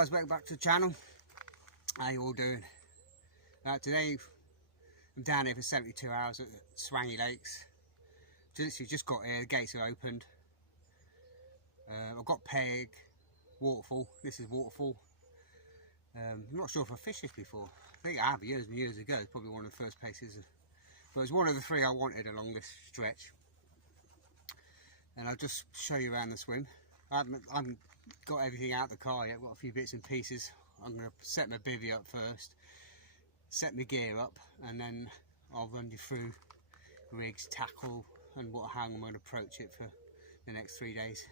guys, welcome back to the channel. How you all doing? Today I'm down here for 72 hours at Swangey Lakes. Literally just got here, the gates are opened. I've got peg, waterfall. This is waterfall. I'm not sure if I've fished this before. I think I have years and years ago. It's probably one of the first places. But it's one of the three I wanted along this stretch. And I'll just show you around the swim. I haven't got everything out of the car yet. I've got a few bits and pieces. I'm going to set my bivvy up first, set my gear up, and then I'll run you through rigs, tackle, and how I'm going to approach it for the next 3 days.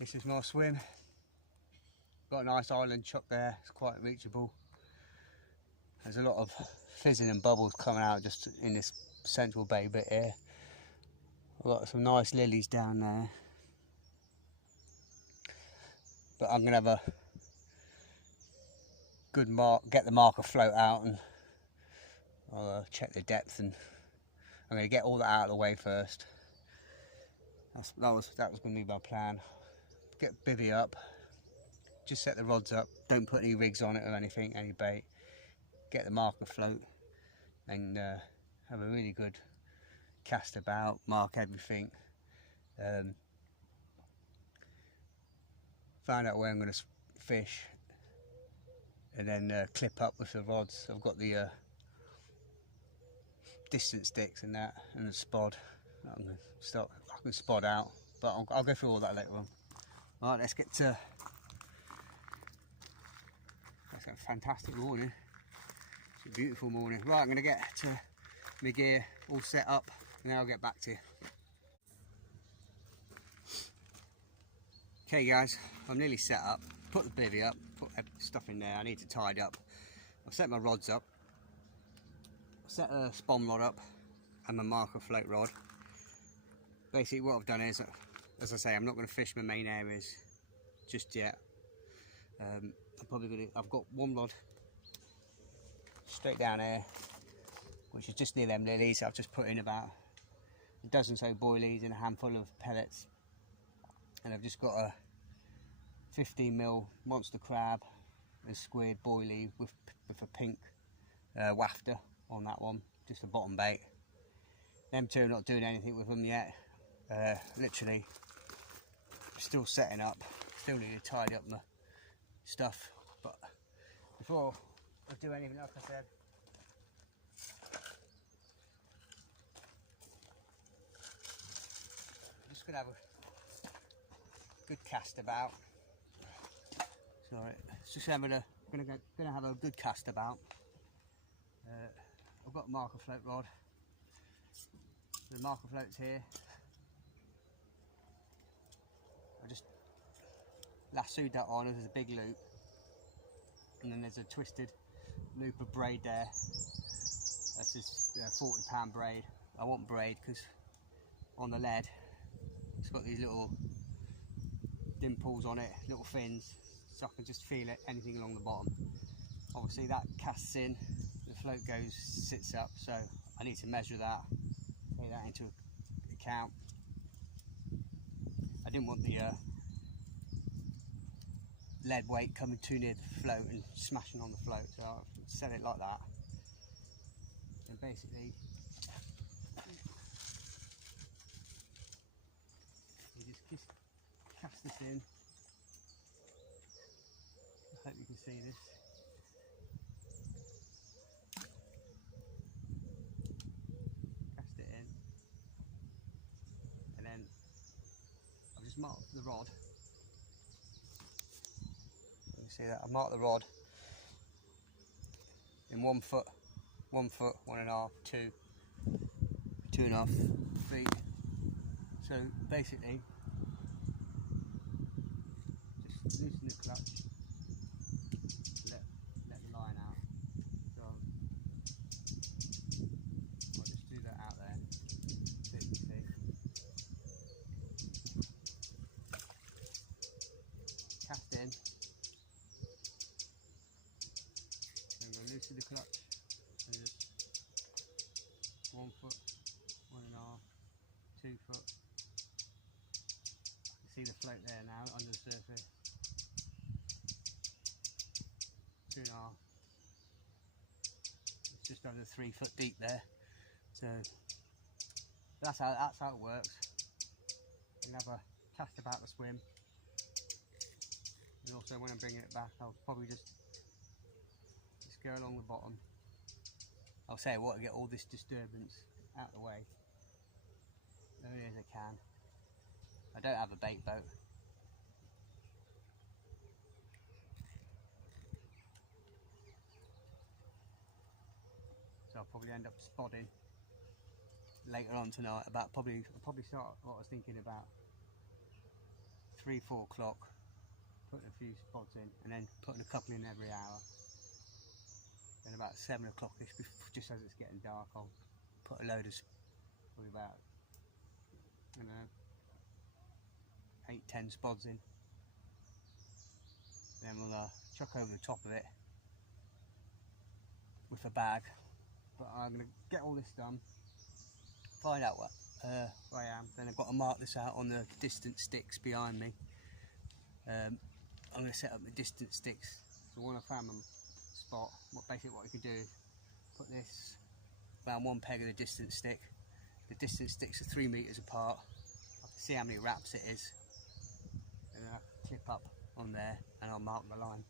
This is my swim. Got a nice island chuck there, it's quite reachable. There's a lot of fizzing and bubbles coming out just in this central bay bit here. I've got some nice lilies down there. But I'm going to have a good get the marker float out, and I'll check the depth, and I'm going to get all that out of the way first. That was going to be my plan. Get bivvy up, just set the rods up, don't put any rigs on it or anything, any bait. Get the marker float and have a really good cast about, mark everything. Find out where I'm going to fish, and then clip up with the rods. I've got the distance sticks and that, and the spod. I can spod out, but I'll go through all that later on. Right, let's get to. That's a fantastic morning. It's a beautiful morning. Right, I'm going to get to my gear all set up, and then I'll get back to you. Okay guys, I'm nearly set up. Put the bivvy up, put stuff in there I need to tie it up. I've set my rods up. I've set a spawn rod up and my marker float rod. Basically what I've done is, as I say, I'm not going to fish my main areas just yet. I've got one rod straight down here, which is just near them lilies. I've just put in about a dozen so boilies and a handful of pellets, and I've just got a 15mm monster crab, a squid boilie with a pink wafter on that one, just a bottom bait. Them two, I'm not doing anything with them yet. Literally still setting up, still need to tidy up my stuff, but before I do anything, like I said, I'm just going to have a good cast about. Sorry, it's just going to have a good cast about. I've got a marker float rod. The marker float's here. I just lassoed that on. There's a big loop, and then there's a twisted loop of braid there. This is a 40-pound braid. I want braid because on the lead it's got these little dimples on it, little fins, so I can just feel it, anything along the bottom. Obviously that casts in, the float sits up, so I need to measure that, take that into account. I didn't want the lead weight coming too near the float and smashing on the float, so I'll set it like that. And basically you just cast this in. I hope you can see this. Cast it in, and then I've just marked the rod. See that? I marked the rod in 1 foot, 1.5, 2.5 feet. So basically, just loosen the clutch, let the line out. So I'll just do that out there, so you can see. Cast in. Loosen the clutch, and just 1 foot, 1.5, over 3 foot deep there. So that's how it works. You'll have a cast about the swim, and also when I'm bringing it back, I'll probably just go along the bottom. I'll say what to get all this disturbance out of the way early as I can. I don't have a bait boat. So I'll probably end up spodding later on tonight. I'll probably start what I was thinking about 3-4 o'clock, putting a few spots in, and then putting a couple in every hour. Then about 7 o'clock-ish, just as it's getting dark, I'll put a load of, probably about, I don't know, 8-10 spods in. Then we'll chuck over the top of it with a bag. But I'm going to get all this done, find out where I am. Then I've got to mark this out on the distance sticks behind me. I'm going to set up the distance sticks. So when I found them spot, basically what you can do is put this around one peg of the distance stick. The distance sticks are 3 meters apart. I can see how many wraps it is, and then I clip up on there and I'll mark the line.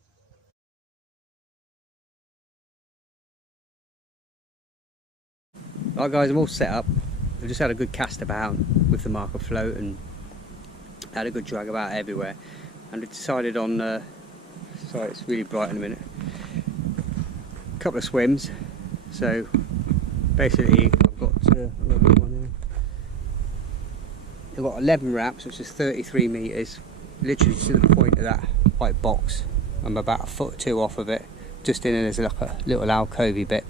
Right guys, I'm all set up. I've just had a good cast about with the marker float and had a good drag about everywhere, and I decided on sorry, it's really bright in a minute, a couple of swims. So basically I've got 11 wraps, which is 33 meters, literally to the point of that white box. I'm about 1 foot or 2 off of it, just in, and there's like a little alcovey bit.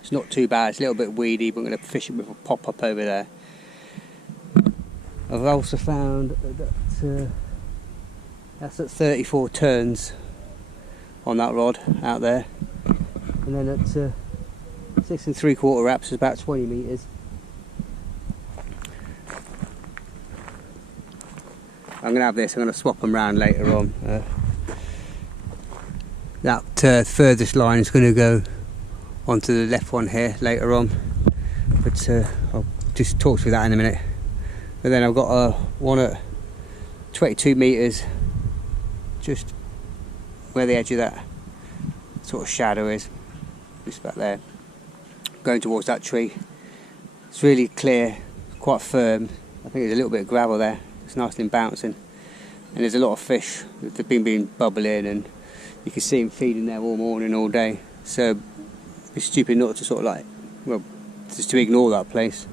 It's not too bad, it's a little bit weedy, but I'm going to fish it with a pop-up over there. I've also found that that's at 34 turns on that rod out there, and then at 6 3/4 wraps is about 20 meters. I'm going to have this, I'm going to swap them round later on. That furthest line is going to go onto the left one here later on, but I'll just talk through that in a minute. But then I've got one at 22 meters, just where the edge of that sort of shadow is, just back there, going towards that tree. It's really clear, quite firm. I think there's a little bit of gravel there. It's nicely bouncing, and there's a lot of fish that have been bubbling, and you can see them feeding there all morning, all day. So it's stupid not to sort of like, well, just to ignore that place.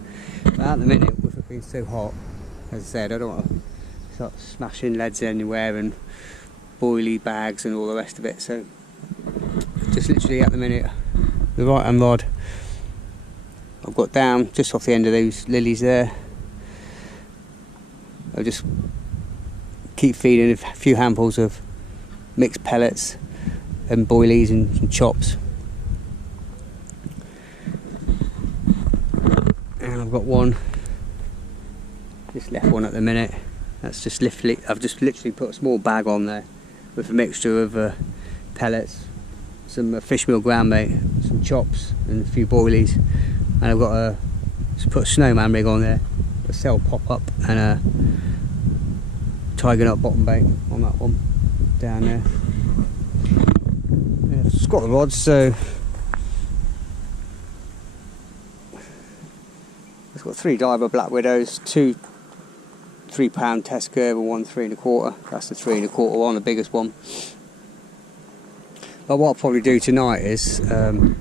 But at the minute, with it being so hot, as I said, I don't want to start smashing leads anywhere and boilie bags and all the rest of it. So just literally at the minute, the right hand rod I've got down just off the end of those lilies there. I'll just keep feeding a few handfuls of mixed pellets and boilies and some chops. And I've got one, this left one at the minute, that's just literally, I've just literally put a small bag on there with a mixture of pellets, some fish meal ground bait, some chops and a few boilies, and I've got just put a snowman rig on there, a cell pop up, and a tiger nut bottom bait on that one down there. Yeah, I've just got the rods, so it's got 3 diver black widows, 2 3-pound test curve and 1 3 1/4. That's the 3 1/4 one, the biggest one. But what I'll probably do tonight is what I'm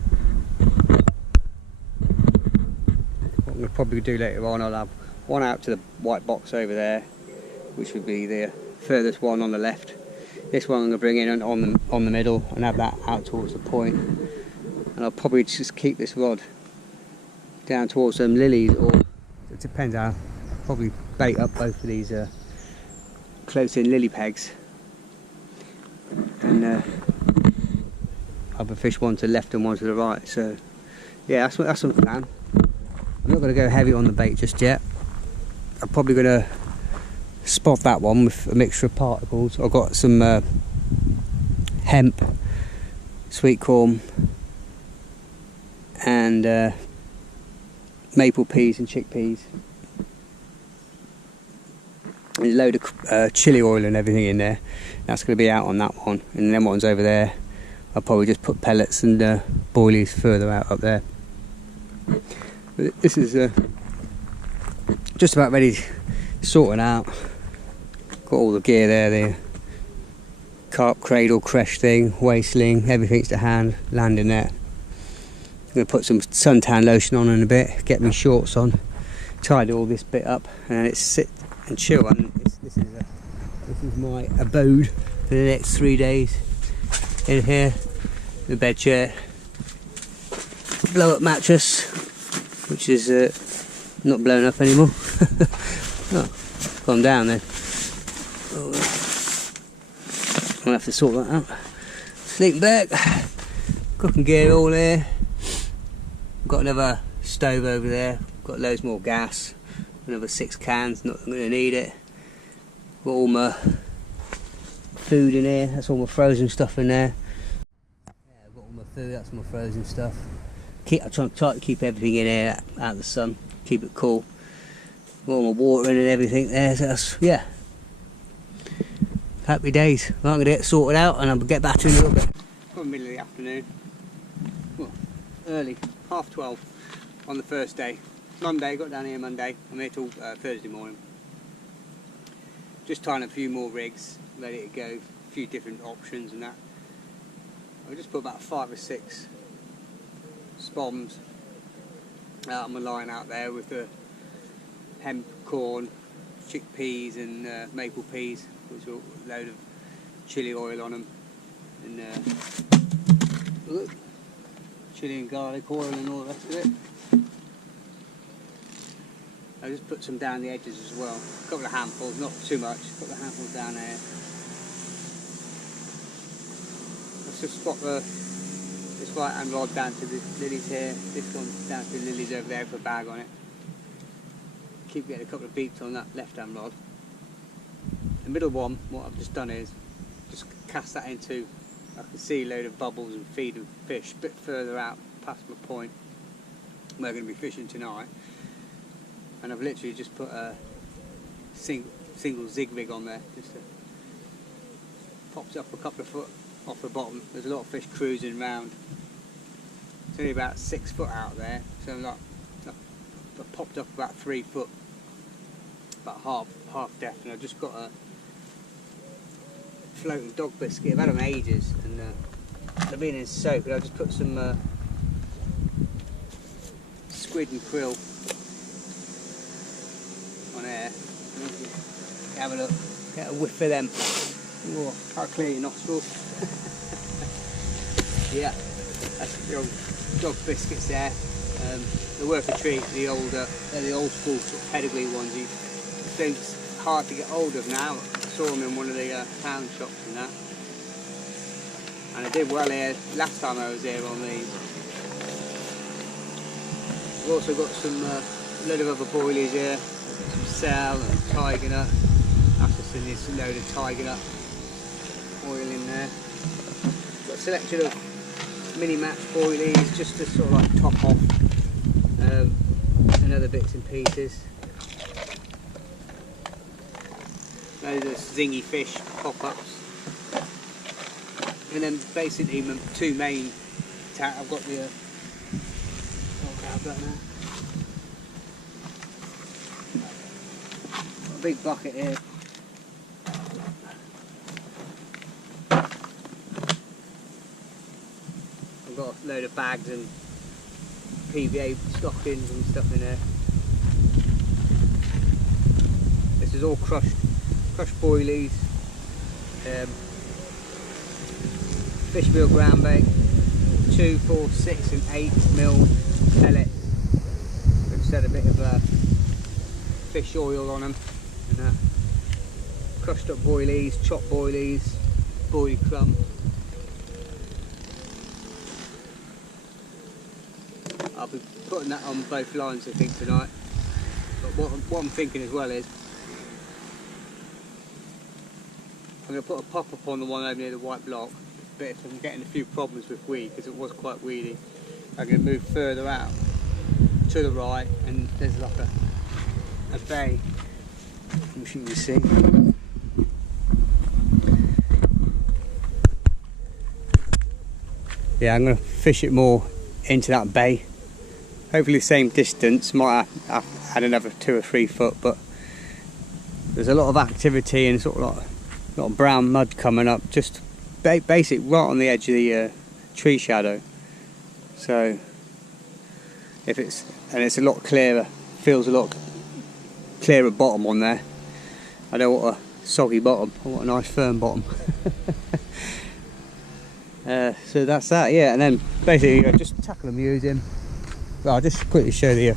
going to probably do later on, I'll have one out to the white box over there, which would be the furthest one on the left. This one I'm going to bring in on the middle and have that out towards the point. And I'll probably just keep this rod down towards some lilies, or it depends how. I'll probably bait up both of these close in lily pegs, and other fish one to the left and one to the right. So yeah, that's the plan. I'm not going to go heavy on the bait just yet. I'm probably going to spot that one with a mixture of particles. I've got some hemp, sweet corn, and maple peas and chickpeas. There's a load of chili oil and everything in there. That's going to be out on that one, and then ones over there I'll probably just put pellets and boilies further out up there. But this is just about ready, sorted out. Got all the gear there, the carp cradle, crash thing, waistling, everything's to hand, landing net. I'm going to put some suntan lotion on in a bit, get my shorts on, tidy all this bit up, and it's sit and chill. And this is my abode for the next 3 days. In here, the bed chair, blow up mattress, which is not blown up anymore. Oh, gone down then. I'll have to sort that out. Sleeping bag, cooking gear all there. Got another stove over there. Got loads more gas. Another 6 cans. Not going to need it. Got all my food in here. That's all my frozen stuff in there. Yeah, I've got all my food. That's my frozen stuff. I try to keep everything in here out of the sun. Keep it cool. Got all my water in and everything there. So that's, yeah. Happy days. I'm going to get sorted out and I'll get back to you in a little bit. Probably middle of the afternoon. Well, early. 12:30 on the first day. Monday, got down here Monday. I'm here till Thursday morning. Just tying a few more rigs, ready to go. A few different options and that. I'll just put about 5 or 6 spoms out on my line out there with the hemp, corn, chickpeas and maple peas, which are a load of chili oil on them, and chili and garlic oil and all the rest of it. I just put some down the edges as well, a couple of handfuls, not too much, a couple of handfuls down there. Let's just spot this right hand rod down to the lilies here, this one down to the lilies over there with a bag on it. Keep getting a couple of beeps on that left hand rod. The middle one, what I've just done is just cast that into, I can see a load of bubbles and feed and fish a bit further out past my point we're going to be fishing tonight, and I've literally just put a single zig rig on there, just pops up a couple of foot off the bottom. There's a lot of fish cruising around. It's only about 6 foot out there, so like I've popped up about 3 foot, about half depth, and I've just got a floating dog biscuit. I've had them ages, and they've been in soak, and I've just put some squid and krill on air. Have a look, get a whiff of them. Oh, can't clear your nostrils. Yeah, that's the old dog biscuits there. They're worth a treat. They're the old school sort of pedigree ones. It's hard to get hold of now. I saw them in one of the pound shops and that. And I did well here last time I was here on these. I've also got some load of other boilies here. Some cell and tiger nut. That's just in this load of tiger nut oil in there. Got a selection of mini match boilies just to sort of like top off and other bits and pieces. Those are zingy fish pop-ups. And then basically my 2 main I've got the I'll grab that now. Got a big bucket here. I've got a load of bags and PVA stockings and stuff in there. This is all crushed boilies, fish meal ground bait, 2, 4, 6 and 8 mil pellets. We've set a bit of fish oil on them, and crushed up boilies, chopped boilies, boilie crumb. I'll be putting that on both lines I think tonight, but what I'm thinking as well is I'm going to put a pop-up on the one over near the white block, but if I'm getting a few problems with weed, because it was quite weedy, I'm going to move further out to the right, and there's like a bay, which you can see. Yeah, I'm going to fish it more into that bay. Hopefully the same distance, might have add another 2 or 3 foot, but there's a lot of activity and sort of like a lot of brown mud coming up, just basic right on the edge of the tree shadow. So if it's a lot clearer, feels a lot clearer bottom on there. I don't want a soggy bottom, I want a nice firm bottom. So that's that, yeah. And then basically I just tackle and use him. Well, I'll just quickly show you.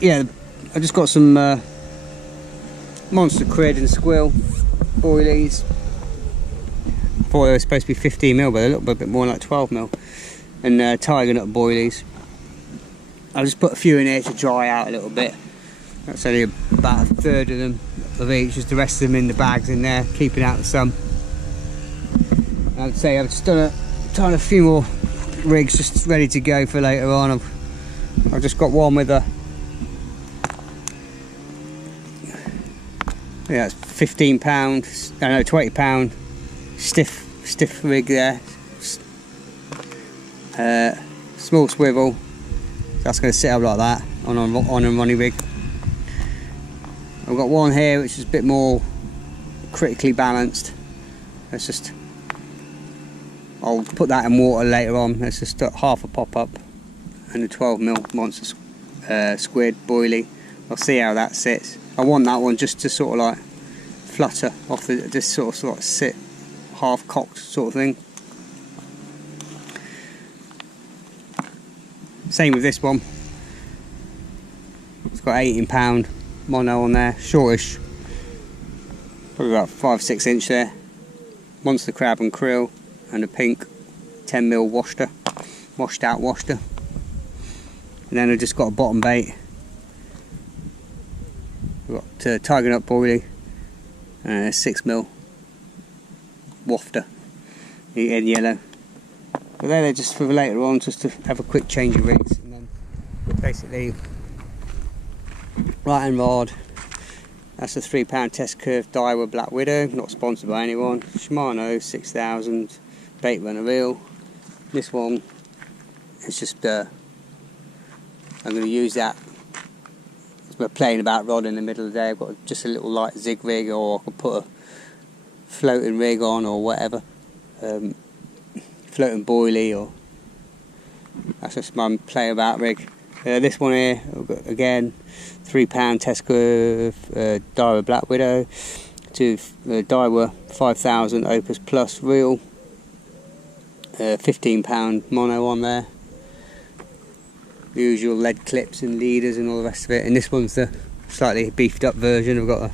Yeah, I just got some monster cred and squill boilies. I thought they were supposed to be 15mm, but they look a bit more like 12mm. And tiger nut boilies. I'll just put a few in here to dry out a little bit. That's only about a third of them of each, just the rest of them in the bags in there, keeping out the sun. I'd say I've just done a few more rigs just ready to go for later on. I've just got one with a, yeah, it's 15 pound, no, 20 pound stiff rig there. Small swivel, that's going to sit up like that on a running rig. I've got one here which is a bit more critically balanced. It's just, I'll put that in water later on. It's just half a pop up and a 12mm monster squid boilie. I'll see how that sits. I want that one just to sort of like flutter off the, just sort of sit half cocked sort of thing. Same with this one. It's got 18 pound mono on there, shortish, probably about 5-6 inch there. Monster crab and krill, and a pink 10mm washed out washter. And then I've just got a bottom bait. We've got tiger nut boilie and a 6mm wafter in yellow. But they're just for later on, just to have a quick change of rigs. And then basically right and rod. That's a £3 test curve Daiwa Black Widow, not sponsored by anyone. Shimano 6000 bait runner reel. This one is just I'm going to use that as my playing about rod in the middle of the day. I've got just a little light zig rig, or I could put a floating rig on or whatever, floating boilie, or that's just my play about rig. This one here, I've got, again, £3 test curve Daiwa Black Widow to Daiwa 5000 Opus Plus reel, £15 mono on there. The usual lead clips and leaders and all the rest of it. And this one's the slightly beefed up version. I've got a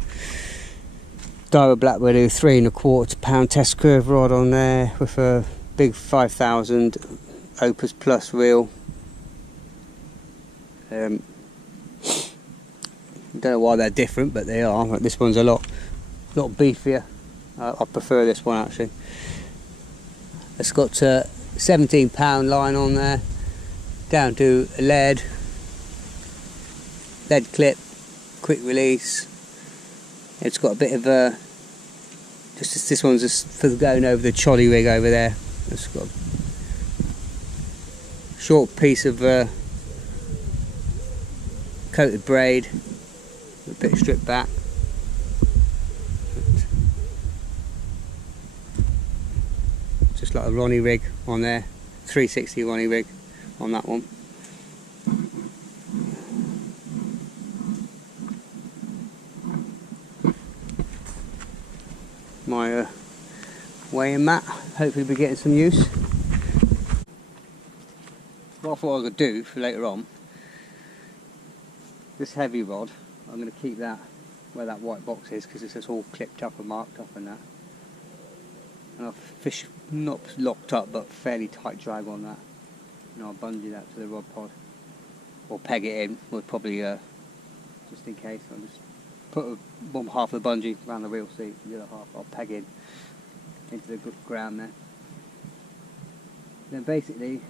Daiwa Black Widow 3¼ test curve rod on there with a big 5000 Opus Plus reel. I don't know why they're different, but they are. This one's a lot beefier. I prefer this one actually. It's got £17 line on there, down to a lead clip, quick release. It's got a bit of a, this one's just for going over the trolley rig over there. It's got a short piece of coated braid, a bit stripped back. Just like a Ronnie rig on there, 360 Ronnie rig on that one. My weighing mat, hopefully we'll be getting some use. What I thought I could do for later on, this heavy rod, I'm going to keep that where that white box is, because it's just all clipped up and marked up and that. And I'll fish not locked up but fairly tight drag on that. And I'll bungee that to the rod pod, or peg it in. We'll probably just in case, I'll just put one half of the bungee around the reel seat, and the other half I'll peg in into the ground there. Then basically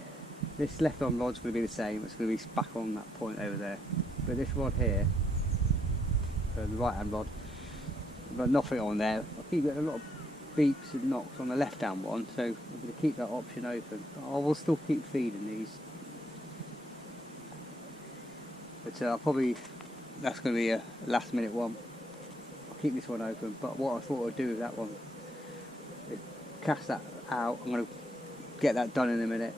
this left on rod's going to be the same, it's going to be back on that point over there. But this rod here, the right hand rod, I've got nothing on there. I keep getting a lot of beeps and knocks on the left hand one, so I'm going to keep that option open. I will still keep feeding these. But I'll probably, that's going to be a last minute one. I'll keep this one open, but what I thought I'd do with that one is cast that out. I'm going to get that done in a minute.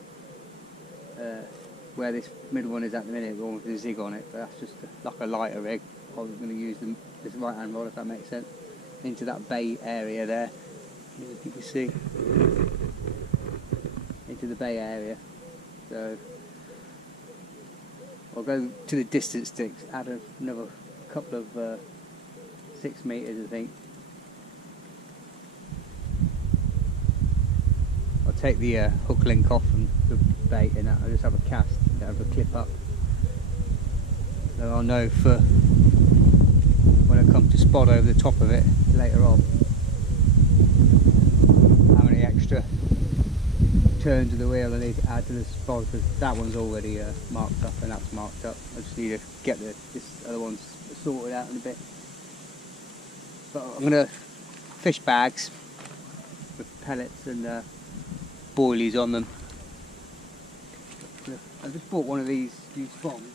Where this middle one is at the minute, the one with the zig on it, but that's just like a lighter rig. I'm going to use this right hand rod, if that makes sense, into that bay area there. If you can see, into the bay area. So I'll go to the distance sticks, add another couple of 6 meters, I think. I'll take the hook link off from the bait and I'll just have a cast, have a clip up. So I'll know for when I come to spot over the top of it later on how many extra turns of the wheel I need to add to the spot, because that one's already marked up and that's marked up. I just need to get this other one sorted out in a bit. But I'm going to fish bags with pellets and boilies on them. I just bought one of these used Spodding.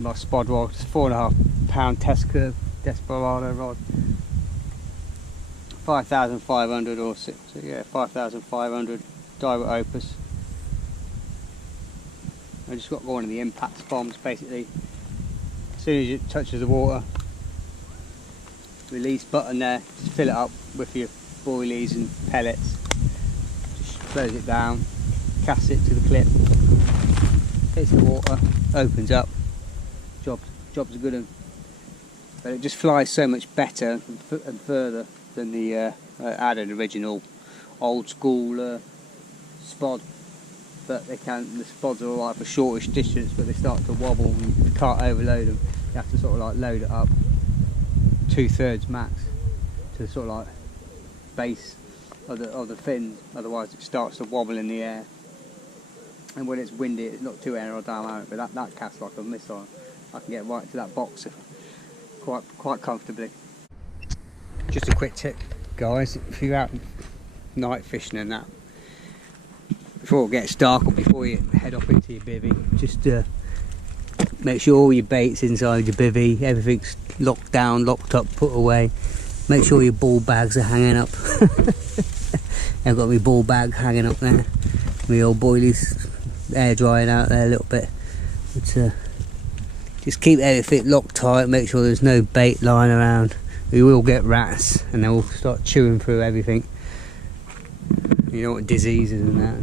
My spod rod, it's 4.5 pound test curve Desperado rod, 5,500 or 6, so yeah, 5,500 direct opus. I just got one of the impact bombs basically. As soon as it touches the water, release button there, just fill it up with your boilies and pellets. Just close it down, cast it to the clip, hits the water, opens up. Job's a good one. But it just flies so much better and further than the I had an original old school spod. But the spods are alright for shortish distance, but they start to wobble and you can't overload them. You have to sort of like load it up 2/3 max to sort of like base of the fins, otherwise it starts to wobble in the air. And when it's windy, it's not too aerodynamic, but that casts like a missile. I can get right to that box quite comfortably. Just a quick tip, guys, if you're out night fishing and that, before it gets dark or before you head off into your bivvy, just make sure all your bait's inside your bivvy, everything's locked down, locked up, put away. Make sure your ball bags are hanging up. I've got my ball bag hanging up there, my old boilies air drying out there a little bit. But just keep everything locked tight, make sure there's no bait lying around. We will get rats and they'll start chewing through everything. You know what diseases and that.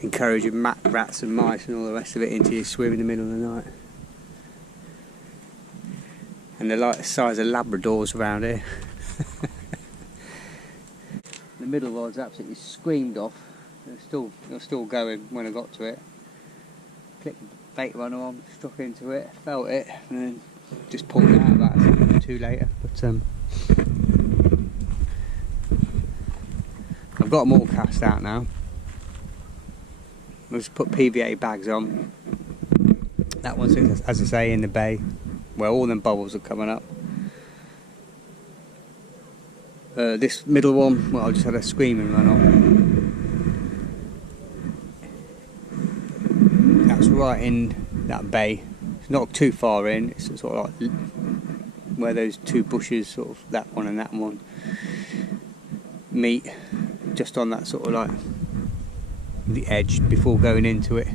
Encouraging rats and mice and all the rest of it into your swim in the middle of the night. And they're like the size of Labradors around here. The middle rod's absolutely screamed off. It was still going when I got to it. Clicked the bait runner on, struck into it, felt it, and then just pulled it out about a second or two later. But I've got them all cast out now. I'll just put PVA bags on. That one's, as I say, in the bay where all them bubbles are coming up. This middle one, well, I just had a screaming run on. That's right in that bay. It's not too far in. It's sort of like where those two bushes, sort of that one and that one, meet, just on that sort of like the edge before going into it.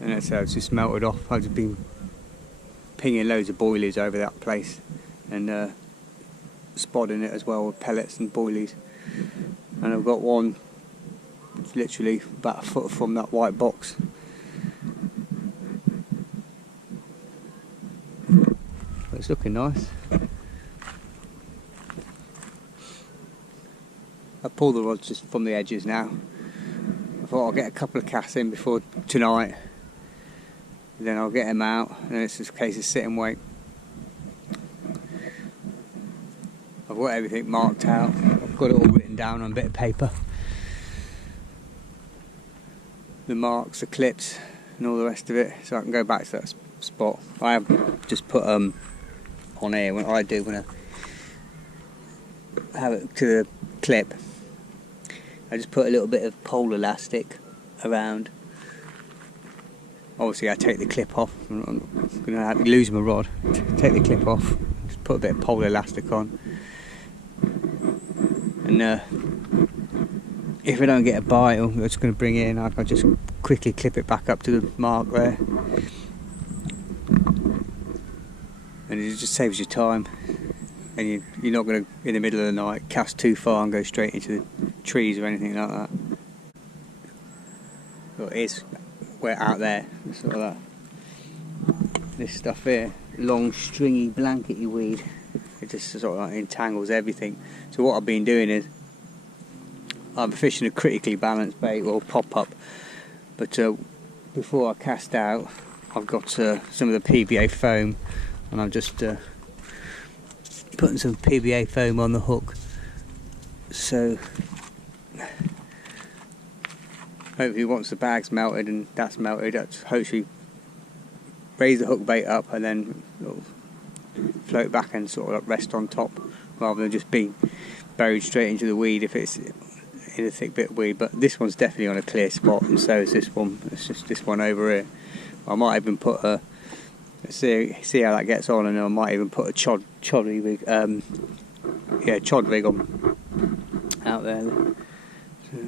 And that's how it's just melted off. I've just been pinging loads of boilies over that place and spodding it as well with pellets and boilies. And I've got one literally about a foot from that white box. But it's looking nice. pull the rods just from the edges now. I thought I'll get a couple of casts in before tonight, then I'll get them out, and it's just a case of sit and wait. I've got everything marked out, I've got it all written down on a bit of paper. The marks, the clips and all the rest of it, so I can go back to that spot. I have just put on here, when I have it to the clip, I just put a little bit of pole elastic around. Obviously I take the clip off, I'm going to have to lose my rod. Take the clip off, just put a bit of pole elastic on, and if I don't get a bite, I'm just going to bring it in, I can just quickly clip it back up to the mark there, and it just saves you time, and you're not going to, in the middle of the night, cast too far and go straight into the trees or anything like that. Well, it's where out there, sort of that. This stuff here, long stringy blankety weed, it just sort of like entangles everything. So what I've been doing is I'm fishing a critically balanced bait or pop-up, but before I cast out I've got some of the PVA foam, and I'm just putting some PVA foam on the hook, so hopefully once the bag's melted and that's melted, that's hopefully raise the hook bait up and then it'll float back and sort of rest on top, rather than just being buried straight into the weed if it's in a thick bit of weed. But this one's definitely on a clear spot, and so is this one. It's just this one over here. I might even put a see how that gets on, and I might even put a chod rig on out there. So,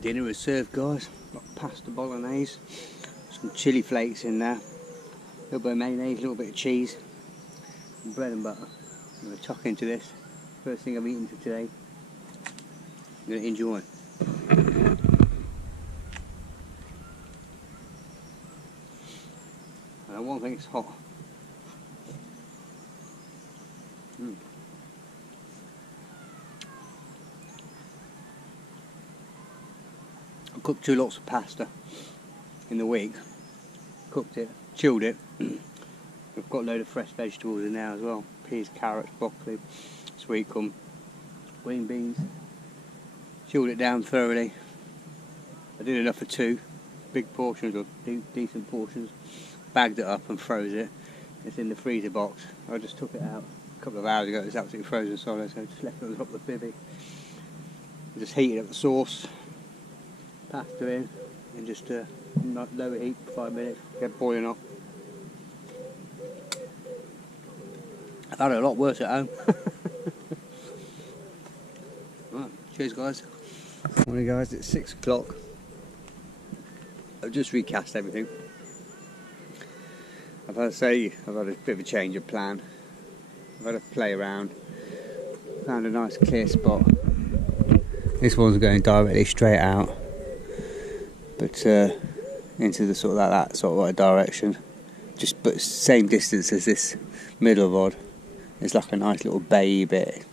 dinner is served, guys. Got pasta bolognese, some chili flakes in there, a little bit of mayonnaise, a little bit of cheese, and bread and butter. I'm going to tuck into this. First thing I've eaten for today. I'm going to enjoy. And I won't think it's hot. I cooked 2 lots of pasta in the week. Cooked it, chilled it. I've got a load of fresh vegetables in there as well. Peas, carrots, broccoli, sweet corn, green beans. Chilled it down thoroughly. I did enough for 2 big portions, or decent portions. Bagged it up and froze it. It's in the freezer box. I just took it out a couple of hours ago. It's absolutely frozen solid, so I just left it on top of the bivvy. I just heated up the sauce, pasta in, and just lower heat for 5 minutes, get boiling up. I've had it a lot worse at home. Right, cheers guys. Morning guys, it's 6 o'clock. I've just recast everything. I've had a bit of a change of plan. I've had a play around, found a nice clear spot. This one's going directly straight out, but into the sort of that sort of like direction, but same distance as this middle rod. It's like a nice little bay bit.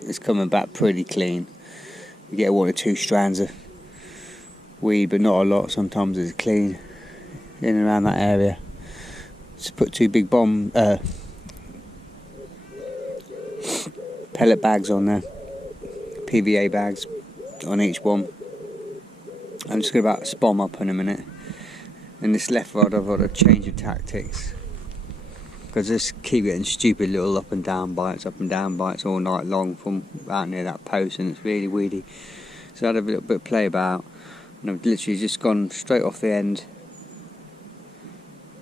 It's coming back pretty clean. You get 1 or 2 strands of weed, but not a lot. Sometimes it's clean in and around that area. Just put 2 big pellet bags on there, PVA bags on each one. I'm just going to about spom up in a minute. And this left rod, I've got a change of tactics, because I just keep getting stupid little up and down bites all night long from out near that post, and it's really weedy. So I had a little bit of play about, and I've literally just gone straight off the end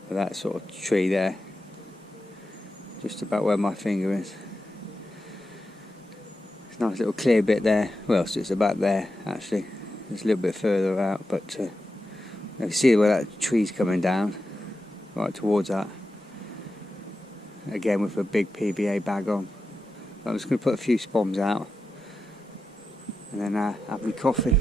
of that sort of tree there, just about where my finger is. It's a nice little clear bit there. Well, so it's about there actually. It's a little bit further out, but you see where that tree's coming down, right towards that. Again with a big PVA bag on. I'm just going to put a few spoms out and then have my coffee.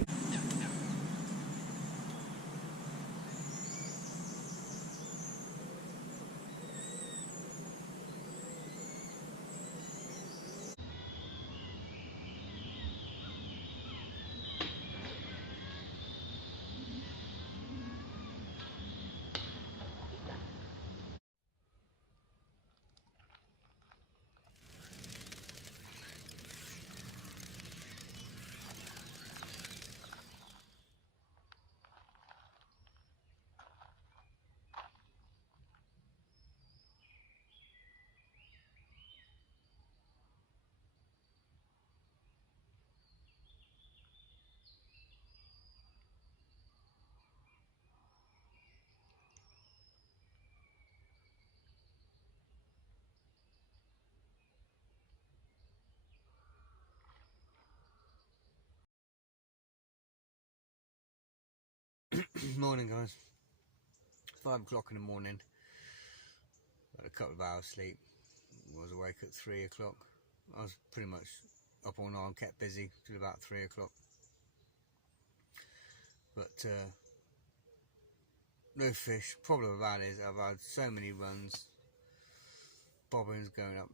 Morning guys, 5 o'clock in the morning. Had a couple of hours sleep. I was awake at 3 o'clock. I was pretty much up all night and kept busy till about 3 o'clock. But no fish. Problem about it is I've had so many runs, bobbins going up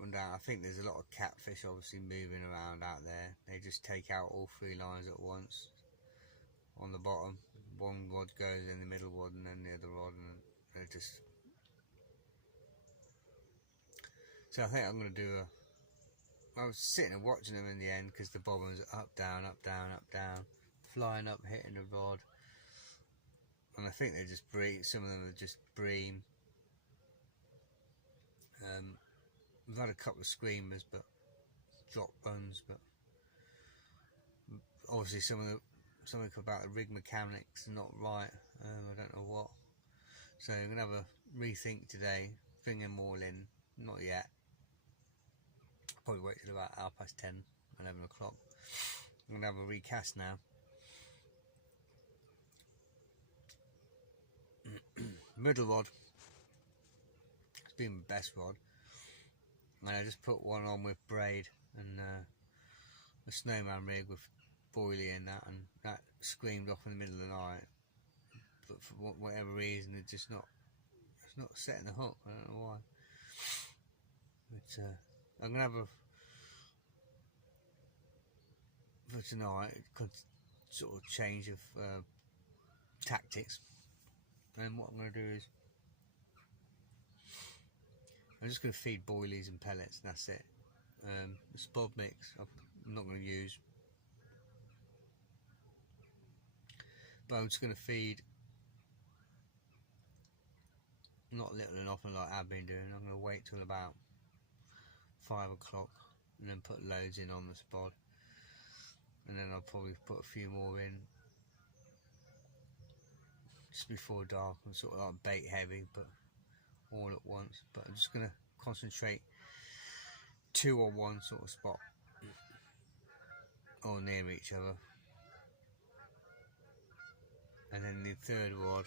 and down. I think there's a lot of catfish obviously moving around out there. They just take out all 3 lines at once on the bottom. One rod goes in the middle rod and then the other rod, and they're just... So I think I'm going to do I was sitting and watching them in the end because the bobbins are up, down, flying up, hitting the rod. And I think they just bream. Some of them are just bream. We've had a couple of screamers, but drop runs. But obviously something about the rig mechanics not right. I don't know what. So I'm gonna have a rethink today. Bring them all in. Not yet. Probably wait till about 10:30, 11 o'clock. I'm gonna have a recast now. Middle rod. It's been my best rod. And I just put one on with braid and a snowman rig with boilie in that, and that screamed off in the middle of the night. But for whatever reason, it's not setting the hook. I don't know why. But I'm gonna have for tonight sort of change of tactics. And what I'm going to do is I'm just going to feed boilies and pellets, and that's it. The spod mix I'm not going to use, but I'm just going to feed not little and often like I've been doing. I'm going to wait till about 5 o'clock and then put loads in on the spod, and then I'll probably put a few more in just before dark, and sort of like bait heavy, but all at once. But I'm just going to concentrate 2 on one sort of spot or near each other, and then the third rod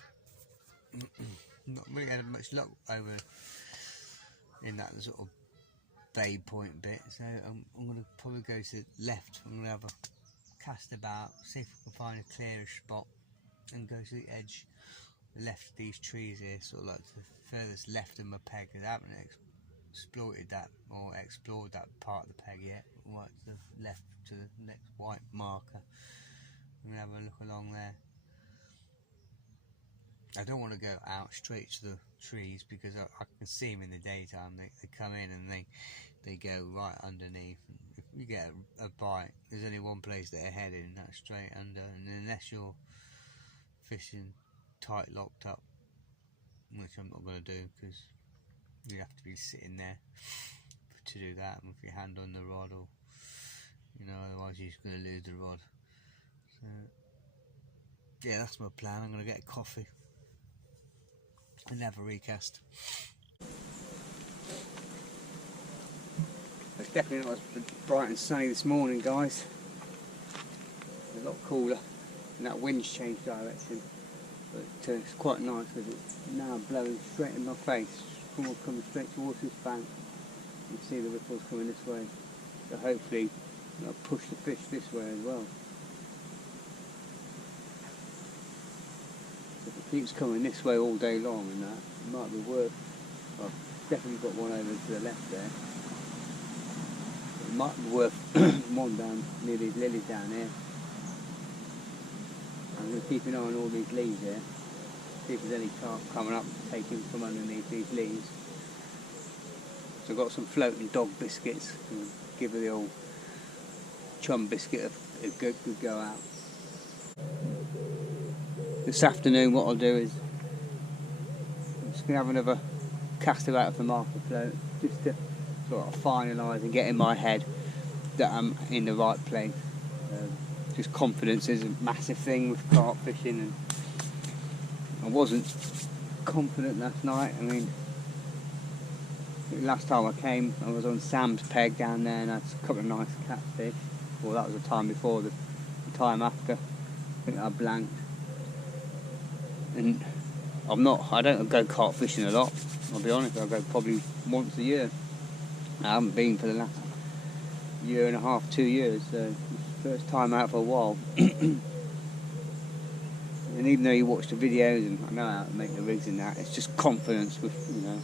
not really had much luck over in that sort of bay point bit, so I'm going to probably go to the left. I'm going to have a cast about, see if I can find a clearish spot and go to the edge left of these trees here, sort of like to the furthest left of my peg, because I haven't exploited that or explored that part of the peg yet. Right to the left to the next white marker. I'm going to have a look along there. I don't want to go out straight to the trees because I can see them in the daytime. They come in and they go right underneath. If you get a bite, there's only one place that they're heading, and that's straight under. And unless you're fishing tight locked up, which I'm not going to do because you have to be sitting there to do that with your hand on the rod, or otherwise you're just going to lose the rod. So yeah, that's my plan. I'm going to get a coffee and have a recast. It's definitely not as bright and sunny this morning, guys. It's a lot cooler, and that wind's changed direction. But it's quite nice because it's now blowing straight in my face. It's coming straight towards this bank. You can see the ripples coming this way. So hopefully I'll push the fish this way as well. If it keeps coming this way all day long, and that, it might be worth. I've definitely got one over to the left there. It might be worth one down near these lilies down here. I'm going to keep an eye on all these leaves here, see if there's any carp coming up, taking from underneath these leaves. So I've got some floating dog biscuits, and give the old chum biscuit a good go out. This afternoon what I'll do is I'm just going to have another cast out of the marker float, just to sort of finalise and get in my head that I'm in the right place. Just confidence is a massive thing with carp fishing, and I wasn't confident last night. I mean, last time I came I was on Sam's peg down there and I had a couple of nice catfish. Well, that was the time before, the time after I think I blanked. And I don't go carp fishing a lot, I'll be honest. I go probably once a year. I haven't been for the last year and a half, 2 years, so it's the first time out for a while. And even though you watch the videos and I know how to make the rigs and that, it's just confidence with, you know,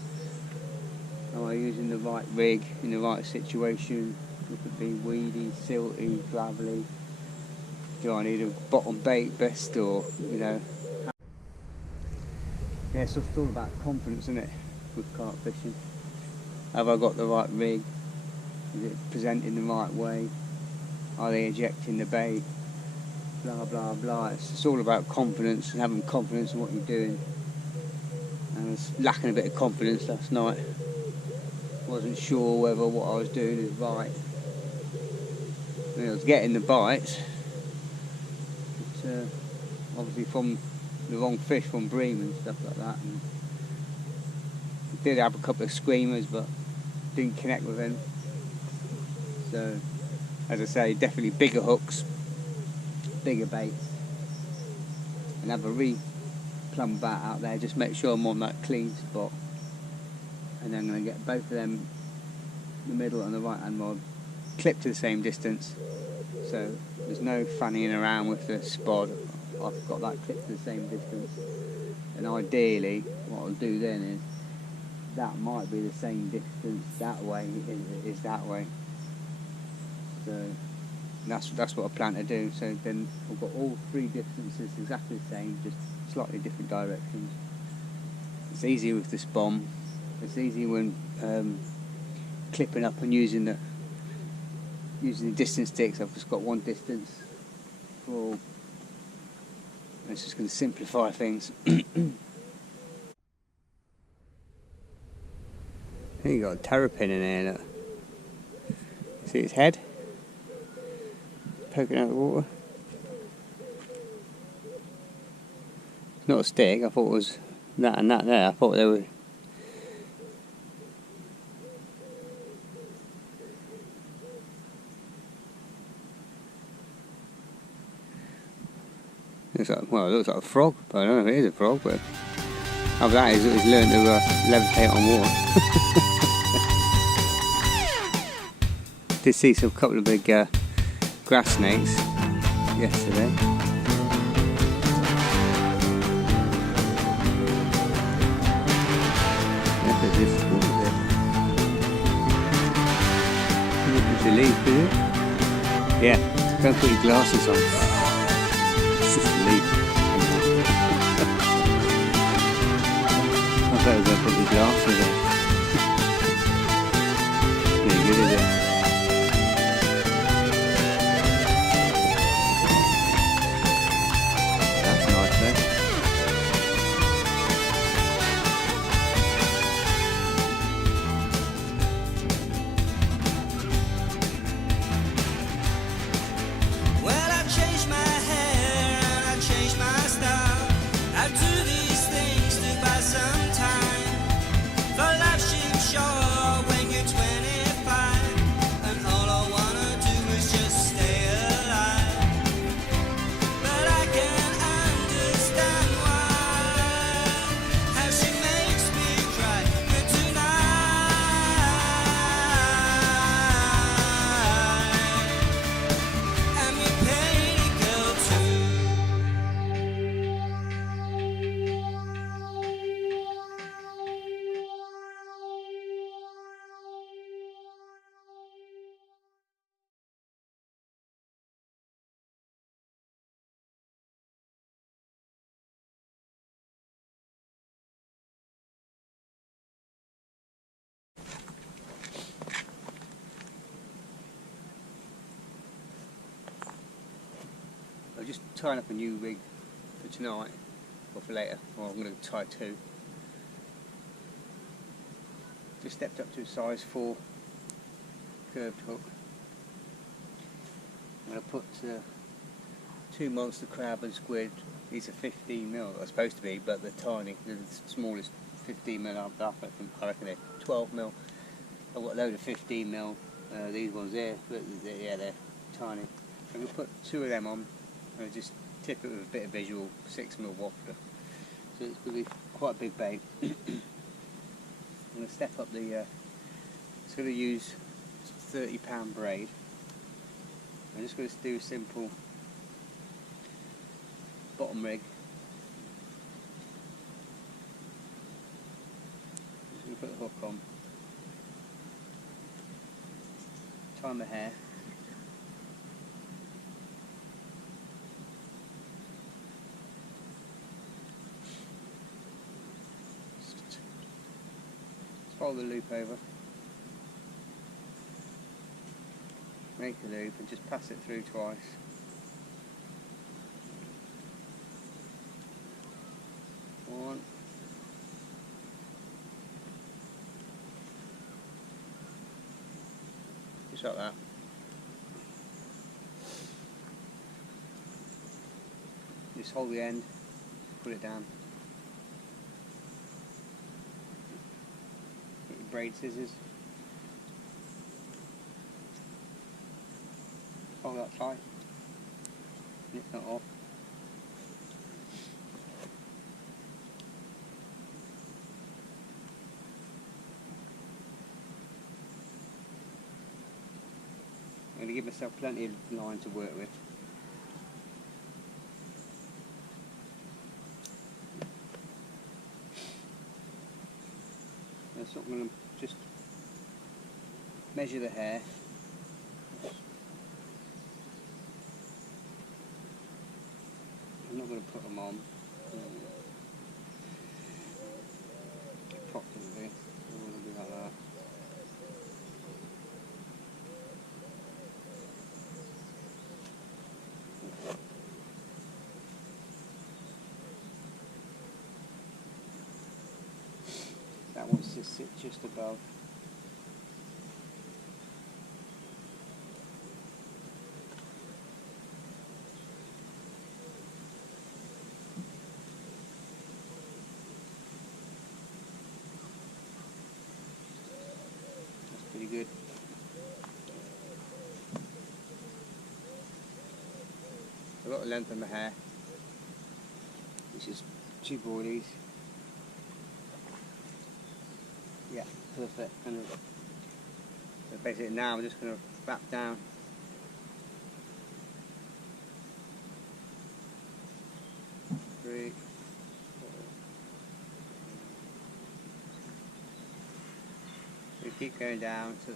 am I using the right rig in the right situation? It could be weedy, silty, gravelly. Do I need a bottom bait best, or, you know? Yeah, so it's all about confidence, isn't it, with carp fishing? Have I got the right rig? Is it presenting the right way? Are they ejecting the bait? Blah blah blah. It's all about confidence and having confidence in what you're doing. And I was lacking a bit of confidence last night. Wasn't sure whether what I was doing is right. I mean, I was getting the bites, but obviously from the wrong fish, from bream and stuff like that. And I did have a couple of screamers, but didn't connect with them. So, as I say, definitely bigger hooks, bigger baits, and have a re-plumb bat out there. Just make sure I'm on that clean spot, and then I'm going to get both of them, the middle and the right hand rod, clipped to the same distance, so there's no fannying around with the spod. I've got that clipped to the same distance, and ideally what I'll do then is that might be the same distance that way as it is that way. So that's what I plan to do. So then I've got all three distances exactly the same, just slightly different directions. It's easy with this bomb. It's easy when clipping up and using the distance sticks. I've just got one distance for all. It's just going to simplify things. You got a terrapin in here, look. See its head? Poking out of the water. It's not a stick, I thought it was that and that there. I thought they were... Well, it looks like a frog, but I don't know if it is a frog, but... After that, he's learned to levitate on water. Did see some couple of big grass snakes yesterday. What is it? It's a leaf, is it? Yeah, don't put your glasses on. It's just a leaf. I better go put the glasses on. Pretty good, is it? I'm just tying up a new rig for tonight, or for later, or I'm going to tie two. Just stepped up to a size 4 curved hook. I'm going to put 2 monster crab and squid. These are 15mm, they're supposed to be, but they're tiny. They're the smallest 15mm I reckon they're 12mm. I've got a load of 15mm, these ones there, but yeah, they're tiny. I'm going to put 2 of them on and just tip it with a bit of visual 6mm wafter. So it's going to be quite a big bait. I'm going to step up the, it's going to use a 30-pound braid. I'm just going to do a simple bottom rig. Just going to put the hook on. Tie my hair. Fold the loop over. Make a loop and just pass it through twice. One. Just like that. Just hold the end, put it down. Get your braid scissors. Hold that tight. It's not off. I'm going to give myself plenty of line to work with. So I'm going to just measure the hair. I'm not going to put them on. Approximately. I'm going to do like that. That one's to sit just above. That's pretty good. I've got the length of my hair, which is 2 boilies. Yeah, perfect. And so basically now I'm just going to wrap down. Three, 4. We keep going down so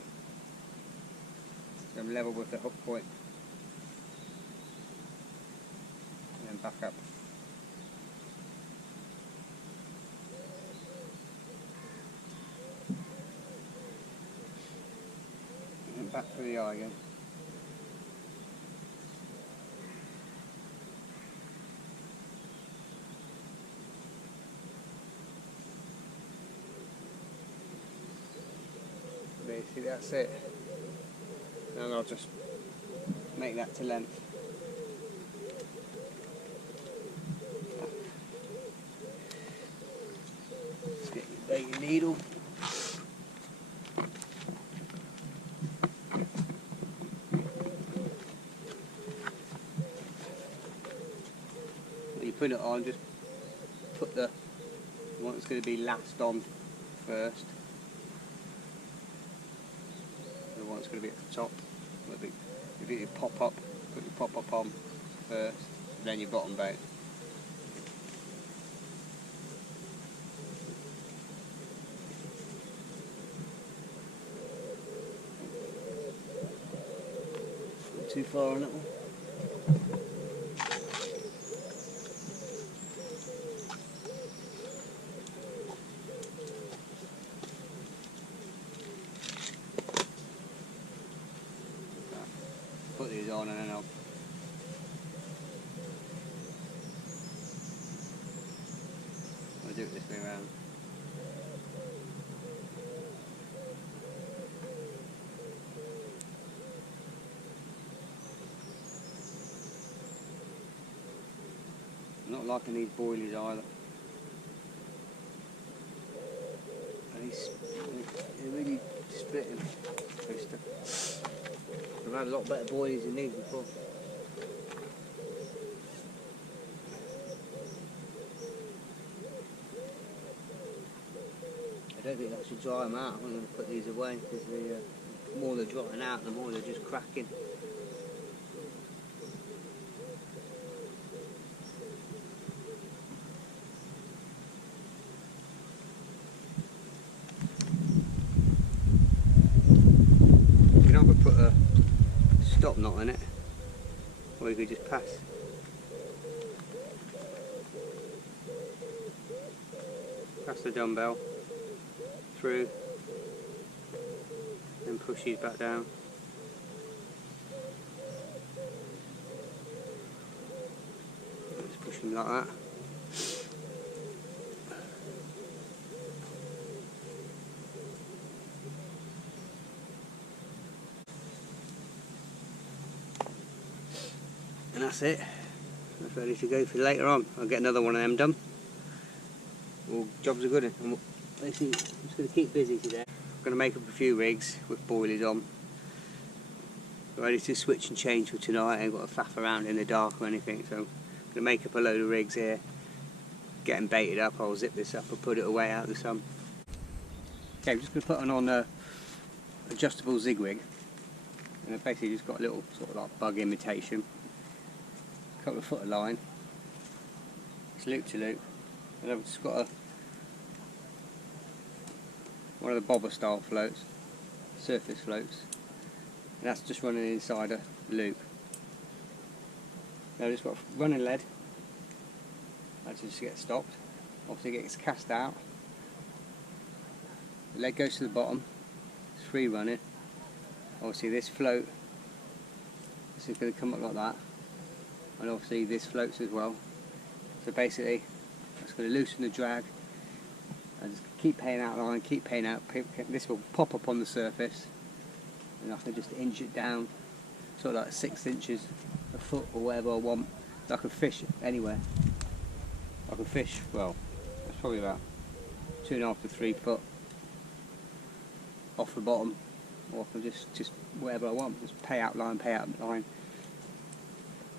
I'm level with the hook point, and then back up. Back through the eye again. Basically that's it. And I'll just make that to length. Just get your baiting needle. Put it on, just put the one that's going to be last on first, the one that's going to be at the top. If you pop up, put your pop up on first, then your bottom bait. Not too far on that one. Put these on and then I'll do it this way around. I'm not liking these boilies either. They're really splitting. I've had a lot better boilies than these before. don't think that should dry them out. I'm going to put these away because the more they're drying out, the more they're just cracking. You can either put a stop knot in it, or you could just pass. Pass the dumbbell through and push these back down. Let's push them like that. And that's it. That's ready to go for later on. I'll get another one of them done. All jobs are good. Basically, I'm just going to keep busy today. I'm going to make up a few rigs with boilies on. Ready to switch and change for tonight. I ain't got to faff around in the dark or anything, so I'm going to make up a load of rigs here. Get them baited up. I'll zip this up and put it away out of the sun. Okay, I'm just going to put on a adjustable zig rig. And I've basically just got a little sort of like bug imitation. Couple of foot of line. It's loop to loop. And I've just got one of the bobber style floats, surface floats, and that's just running inside a loop. Now I've just got a running lead, that just gets stopped, obviously it gets cast out, the lead goes to the bottom, it's free running, obviously this float, this is going to come up like that, and obviously this floats as well, so basically it's going to loosen the drag and just keep paying out line, keep paying out. This will pop up on the surface and I can just inch it down, sort of like 6 inches, a foot or whatever I want. I can fish anywhere. I can fish, well, it's probably about 2.5 to 3 foot off the bottom, or I can just whatever I want, just pay out line,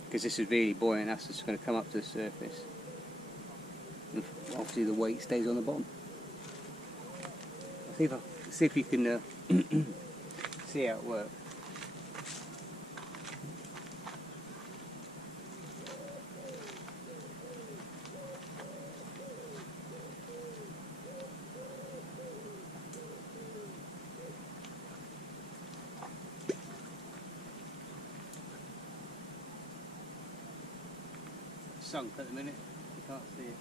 because this is really buoyant, that's just going to come up to the surface. And obviously the weight stays on the bottom. I'll see if you can see how it works. It's sunk at the minute, you can't see it.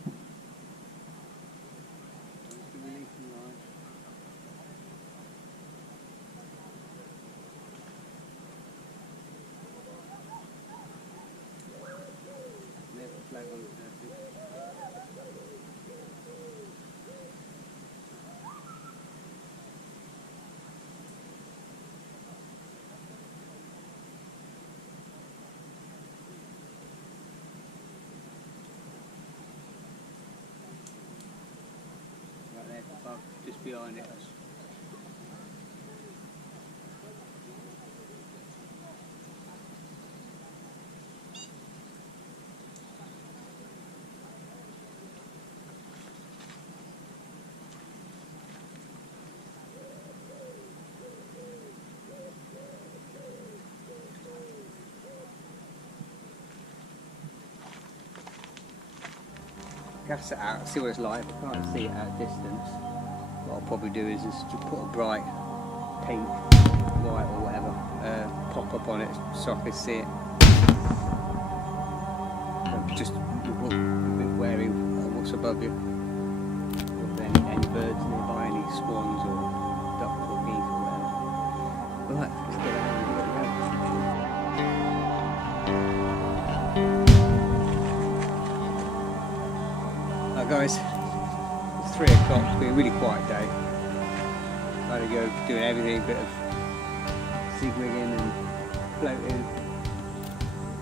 Just behind it. Gas it out, see what it's like. I can't see it at a distance. What I'll probably do is just put a bright pink, white or whatever, pop up on it so I can see it. Just be wary of what's above you. If there are any birds nearby, any swans or ducks or geese or whatever. Right, let's get out and let go. Right guys. 3 o'clock, it's been a really quiet day. I had to go doing everything, a bit of sea rigging and floating.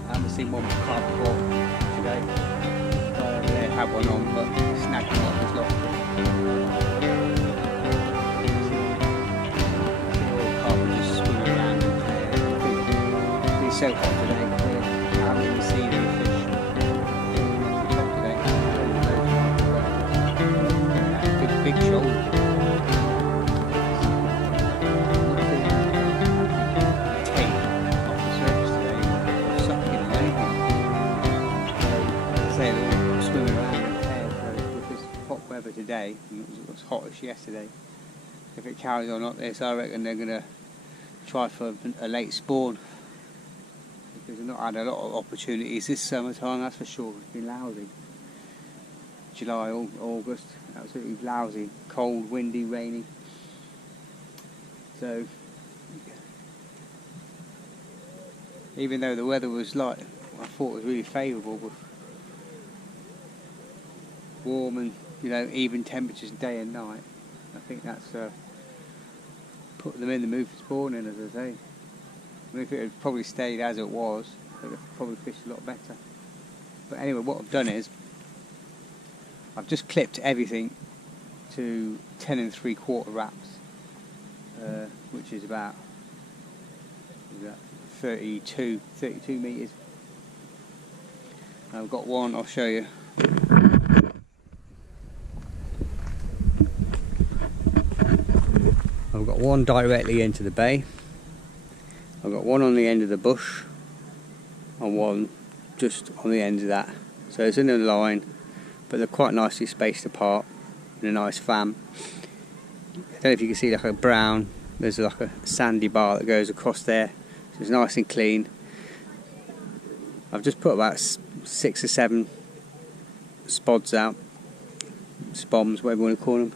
I haven't seen one carp caught today. They had one on, but snagged them off as locked. Carp were just swimming around. It's been so hot today. I haven't even seen any fish. Big shoulder. today, and it was hotish yesterday. If it carries on like this, I reckon they're going to try for a late spawn, because they've not had a lot of opportunities this summertime, that's for sure. It's been lousy. July, August, absolutely lousy, cold, windy, rainy. So even though the weather was like, I thought was really favourable, with warm and, you know, even temperatures day and night, I think that's put them in the mood for spawning, as I say. I mean, if it had probably stayed as it was, they would have probably fished a lot better. But anyway, what I've done is I've just clipped everything to 10 3/4 wraps, which is about 32 metres. I've got one, I'll show you. I've got one directly into the bay. I've got one on the end of the bush and one just on the end of that. So it's in a line, but they're quite nicely spaced apart in a nice fam. I don't know if you can see like a brown, there's like a sandy bar that goes across there, so it's nice and clean. I've just put about 6 or 7 spods out, spoms, whatever you want to call them,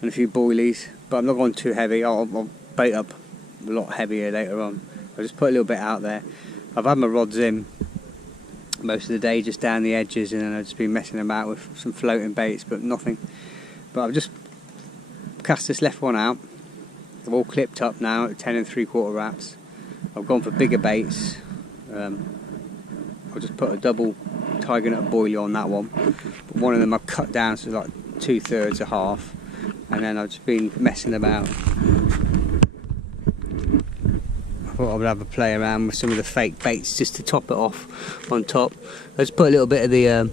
and a few boilies, but I'm not going too heavy. I'll bait up a lot heavier later on. I'll just put a little bit out there. I've had my rods in most of the day, just down the edges, and then I've just been messing about with some floating baits, but nothing. But I've just cast this left one out. They're all clipped up now at 10 3/4 wraps. I've gone for bigger baits. I'll just put a double tiger nut boilie on that one. But one of them I've cut down to like 2/3 or half, and then I've just been messing about. I thought I would have a play around with some of the fake baits just to top it off on top. I just put a little bit of the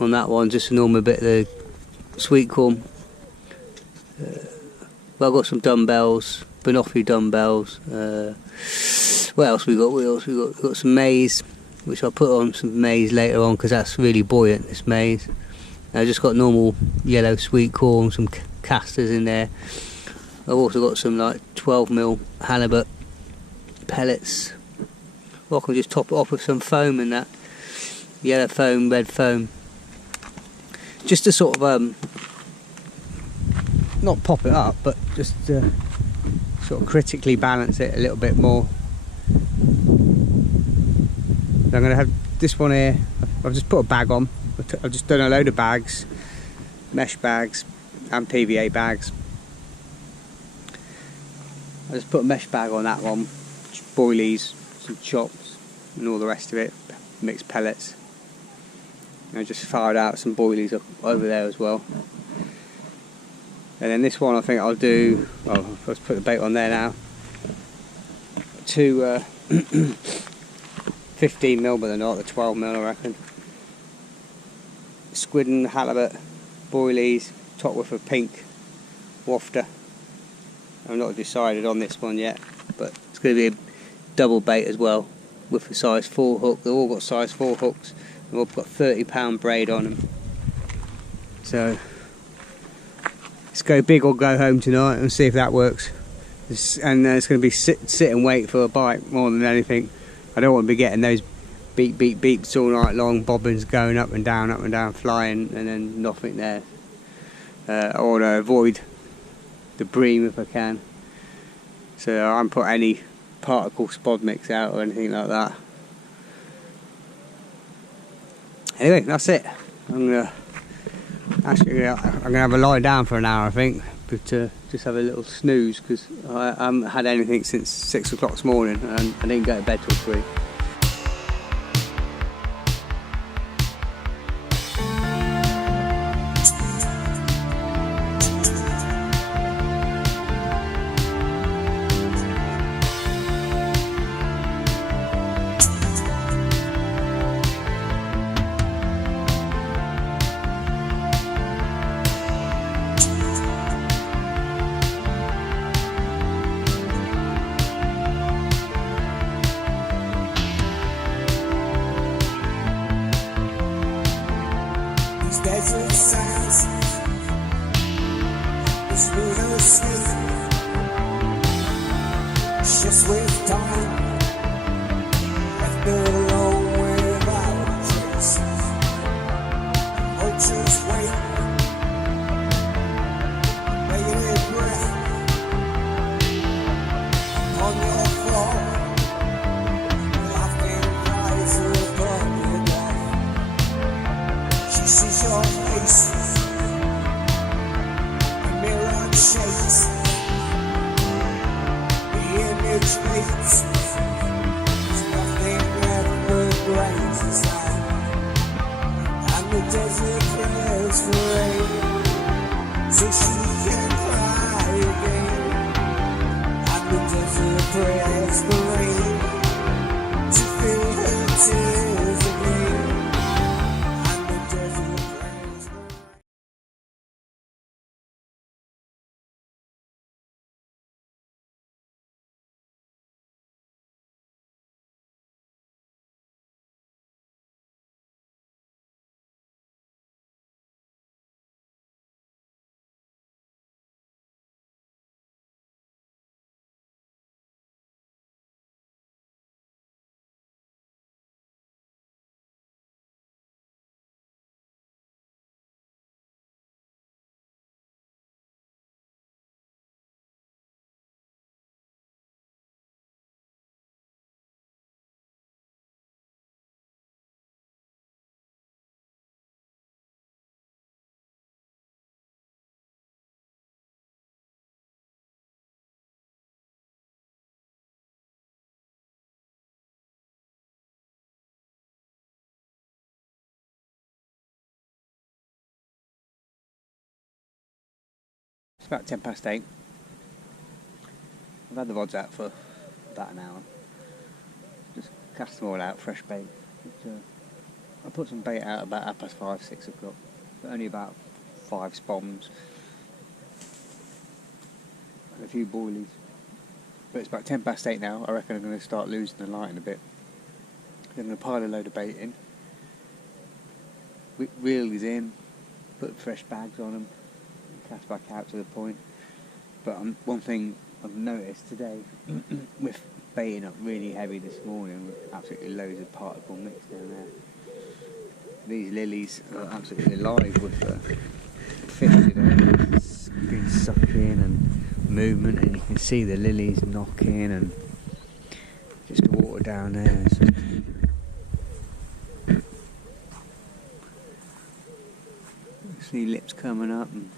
on that one, just a normal bit of the sweet corn. Well, I've got some dumbbells, banoffee dumbbells. What else we got? We've got some maize, which I'll put on some maize later on because that's really buoyant, this maize. I just got normal yellow sweet corn, some casters in there. I've also got some like 12mm halibut pellets. Or I can just top it off with some foam and that. Yellow foam, red foam. Just to sort of, not pop it up, but just to sort of critically balance it a little bit more. I'm going to have this one here. I've just put a bag on. I've just done a load of bags, mesh bags and PVA bags. I just put a mesh bag on that one, boilies, some chops and all the rest of it, mixed pellets. And I just fired out some boilies up over there as well. And then this one I think I'll do, well, let's put the bait on there now. 2 15mm, but they're not, the 12mm I reckon. Squid and halibut, boilies, top with a pink wafter. I'm not decided on this one yet, but it's going to be a double bait as well with a size 4 hook. They've all got size 4 hooks, and we've got 30-pound braid on them. So let's go big or go home tonight and see if that works. And it's going to be sit and wait for a bite more than anything. I don't want to be getting those beep beep beeps all night long, bobbins going up and down, flying, and then nothing there. I want to avoid the bream if I can, so I haven't put any particle spod mix out or anything like that. Anyway, that's it. I'm gonna have a lie down for an hour, I think, but just have a little snooze because I haven't had anything since 6 o'clock this morning, and I didn't go to bed till 3. no signs. It's no escape. Just with time. Left alone without a trace. Oh, just wait. Bated breath on your floor. Laughing eyes above your death. She sees your face. The mirror shakes. The image fades. There's nothing left but grains inside. And the desert cries for rain, so she can cry again. And the desert prays for rain to fill her tears again. And the desert prays for rain. It's about 8:10. I've had the rods out for about an hour. Just cast them all out, fresh bait. I put some bait out about 5:30, 6 o'clock. But only about 5 spoms and a few boilies. But it's about 8:10 now. I reckon I'm going to start losing the line a bit. I'm going to pile a load of bait in, reel these in, put fresh bags on them, cast back out to the point. But one thing I've noticed today, with baiting up really heavy this morning with absolutely loads of particle mix down there, these lilies are absolutely alive with fish today. It's been sucking and movement, and you can see the lilies knocking and just water down there. So see lips coming up and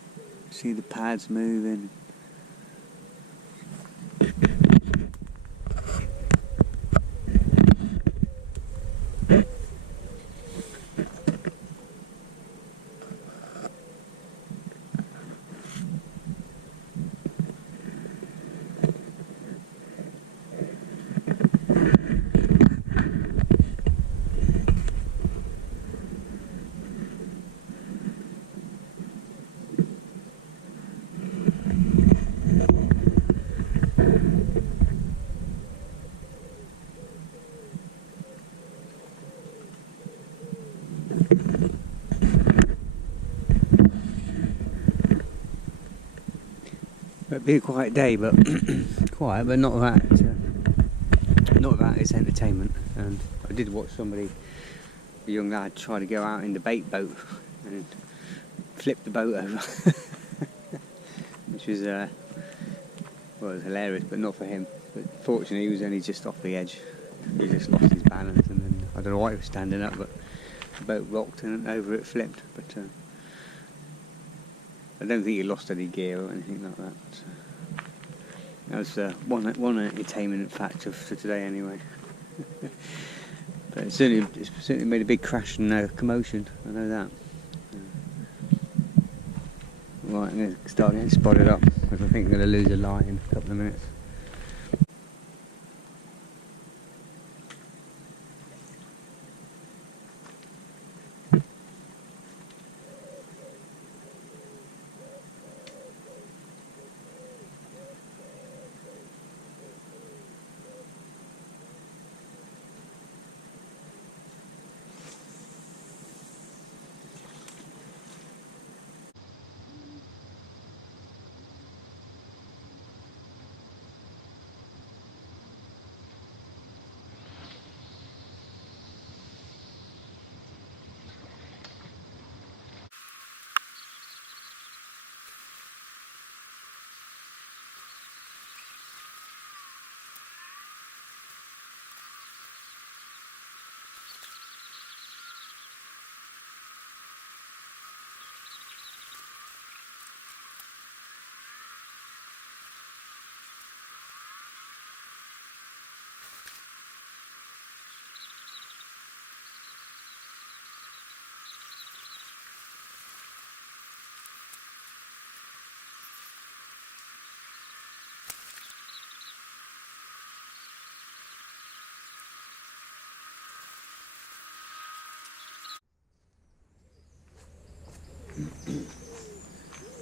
see the pads moving. It'll be a quiet day, but quiet, but not that it's entertainment. And I did watch a young lad, try to go out in the bait boat and flip the boat over, which was it was hilarious, but not for him. But fortunately, he was only just off the edge. He just lost his balance, and then I don't know why he was standing up, but the boat rocked and over it flipped. But I don't think he lost any gear or anything like that. That was one entertainment factor for today, anyway. But it certainly made a big crash and commotion. I know that. Right, I'm going to start getting spotted up, because I think I'm going to lose a line in a couple of minutes.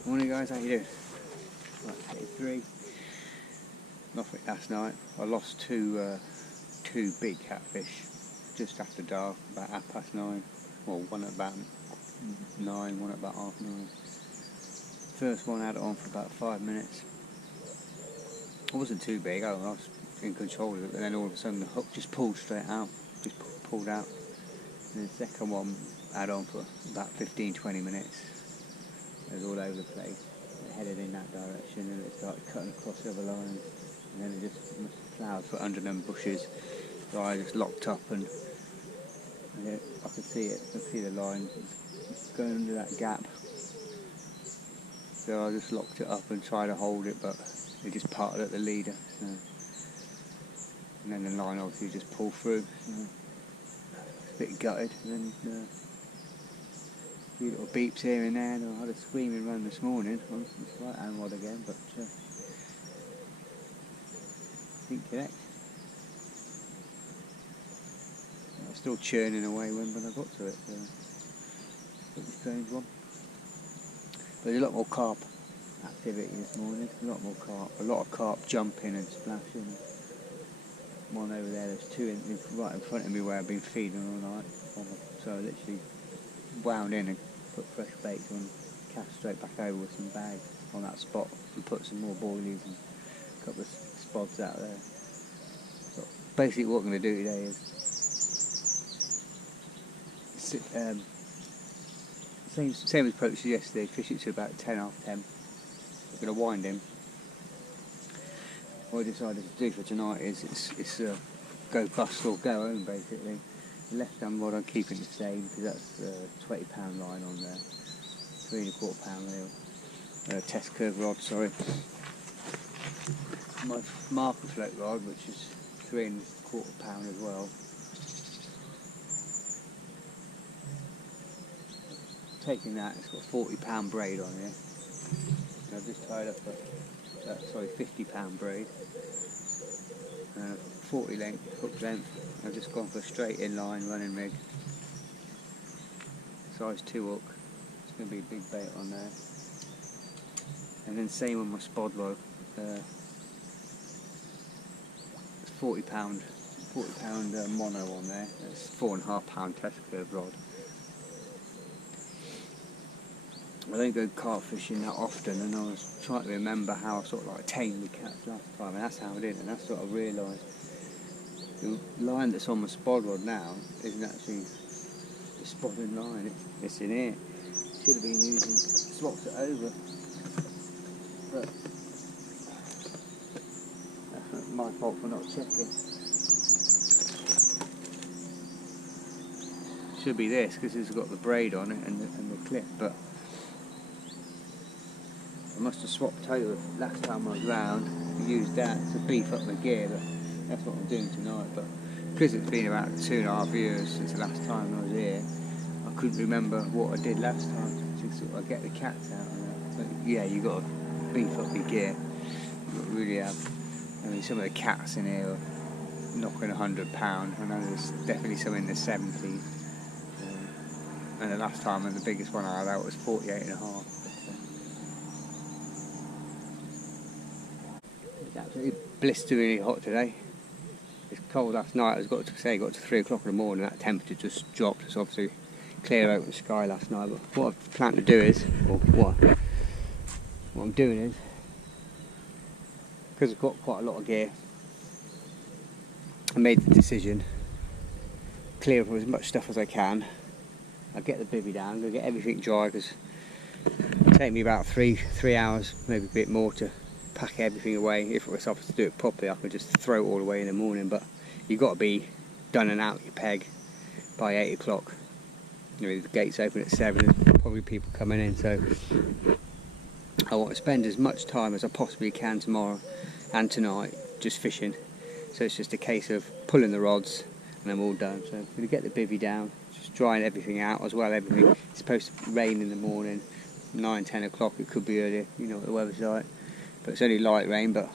Morning guys, how you doing? Right, day 3. Norfolk last night. I lost two big catfish just after dark, about 9:30. Well, one at about 9, one at about 9:30. First one had it on for about 5 minutes. It wasn't too big, I was in control of it, but then all of a sudden the hook just pulled straight out, just pulled out. And the second one had on for about 15-20 minutes. It was all over the place. It headed in that direction and it started cutting across the other line, and then it just ploughed for under them bushes. So I just locked up and I could see it. I could see the line going under that gap. So I just locked it up and tried to hold it, but it just parted at the leader. So. And then the line obviously just pulled through. So a bit gutted. And then a few little beeps here and there. And I had a screaming run this morning. It's right hand rod again, but didn't connect. I was still churning away when I got to it. So it was a strange one. But there's a lot more carp activity this morning. A lot more carp. A lot of carp jumping and splashing. One over there. There's two right in front of me where I've been feeding all night. So I literally wound in and put fresh baits on, cast straight back over with some bags on that spot and put some more boilies and a couple of spods out there. So basically what I'm going to do today is same approach as yesterday, fish it to about 10:10. We're going to wind him. What I decided to do for tonight is it's go bust or go home basically. The left hand rod I'm keeping the same because that's a 20 pound line on there, 3 1/4 pound reel, test curve rod, sorry. My marker float rod, which is 3 1/4 pound as well. Taking that, it's got a 40 pound braid on here. So I've just tied up a 50 pound braid. 40 length, hook length. I've just gone for a straight inline running rig. Size 2 hook. It's going to be a big bait on there. And then same on my spod rod. It's 40 pound mono on there. It's 4 1/2 pound test curve rod. I don't go carp fishing that often, and I was trying to remember how I sort of like tamed the catch last time, and that's how I did, and that's what I realised. The line that's on my spod rod now isn't actually the Spodding line, it's in here. Should have been using, swapped it over, but that's my fault for not checking. Should be this, because it's got the braid on it and the clip, but I must have swapped over last time I was round and used that to beef up my gear, but that's what I'm doing tonight. But because it's been about 2.5 years since the last time I was here, I couldn't remember what I did last time to sort of get the cats out and that. But yeah, you got to beef up your gear. You got to really have. I mean, some of the cats in here are knocking £100. I know there's definitely some in the 70s. And the last time, and the biggest one I had out was 48.5. It's absolutely blisteringly hot today. It's cold last night. I got to 3 o'clock in the morning. That temperature just dropped. It's obviously clear open sky last night. But what I've planned to do is, or what I'm doing is, because I've got quite a lot of gear, I made the decision, clear up as much stuff as I can. I'll get the bivvy down, go get everything dry, because it'll take me about 3 hours, maybe a bit more, to pack everything away. If it was up to do it properly, I could just throw it all away in the morning, but you've got to be done and out your peg by 8 o'clock. You know, the gates open at 7, there's probably people coming in, so I want to spend as much time as I possibly can tomorrow and tonight just fishing. So it's just a case of pulling the rods and I'm all done. So I'm going to get the bivvy down, just drying everything out as well. Everything. It's supposed to rain in the morning, 9-10 o'clock. It could be earlier, you know what the weather's like, but it's only light rain. But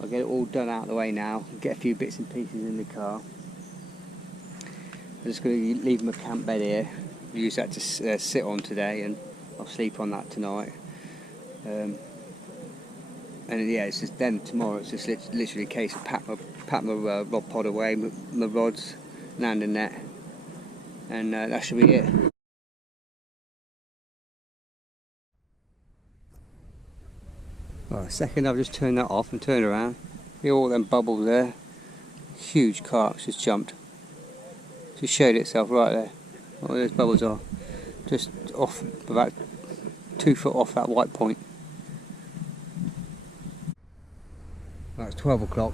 I'll get it all done out of the way now, get a few bits and pieces in the car. I'm just going to leave my camp bed here, use that to sit on today, and I'll sleep on that tonight. And yeah, it's just then tomorrow. It's just literally a case of pack my rod pod away, my rods, land and net, and that should be it. Right, second I've just turned that off and turned around. See all them bubbles there? Huge carp just jumped. Just showed itself right there. All those bubbles are just off, about 2 foot off that white point. Well, it's 12 o'clock.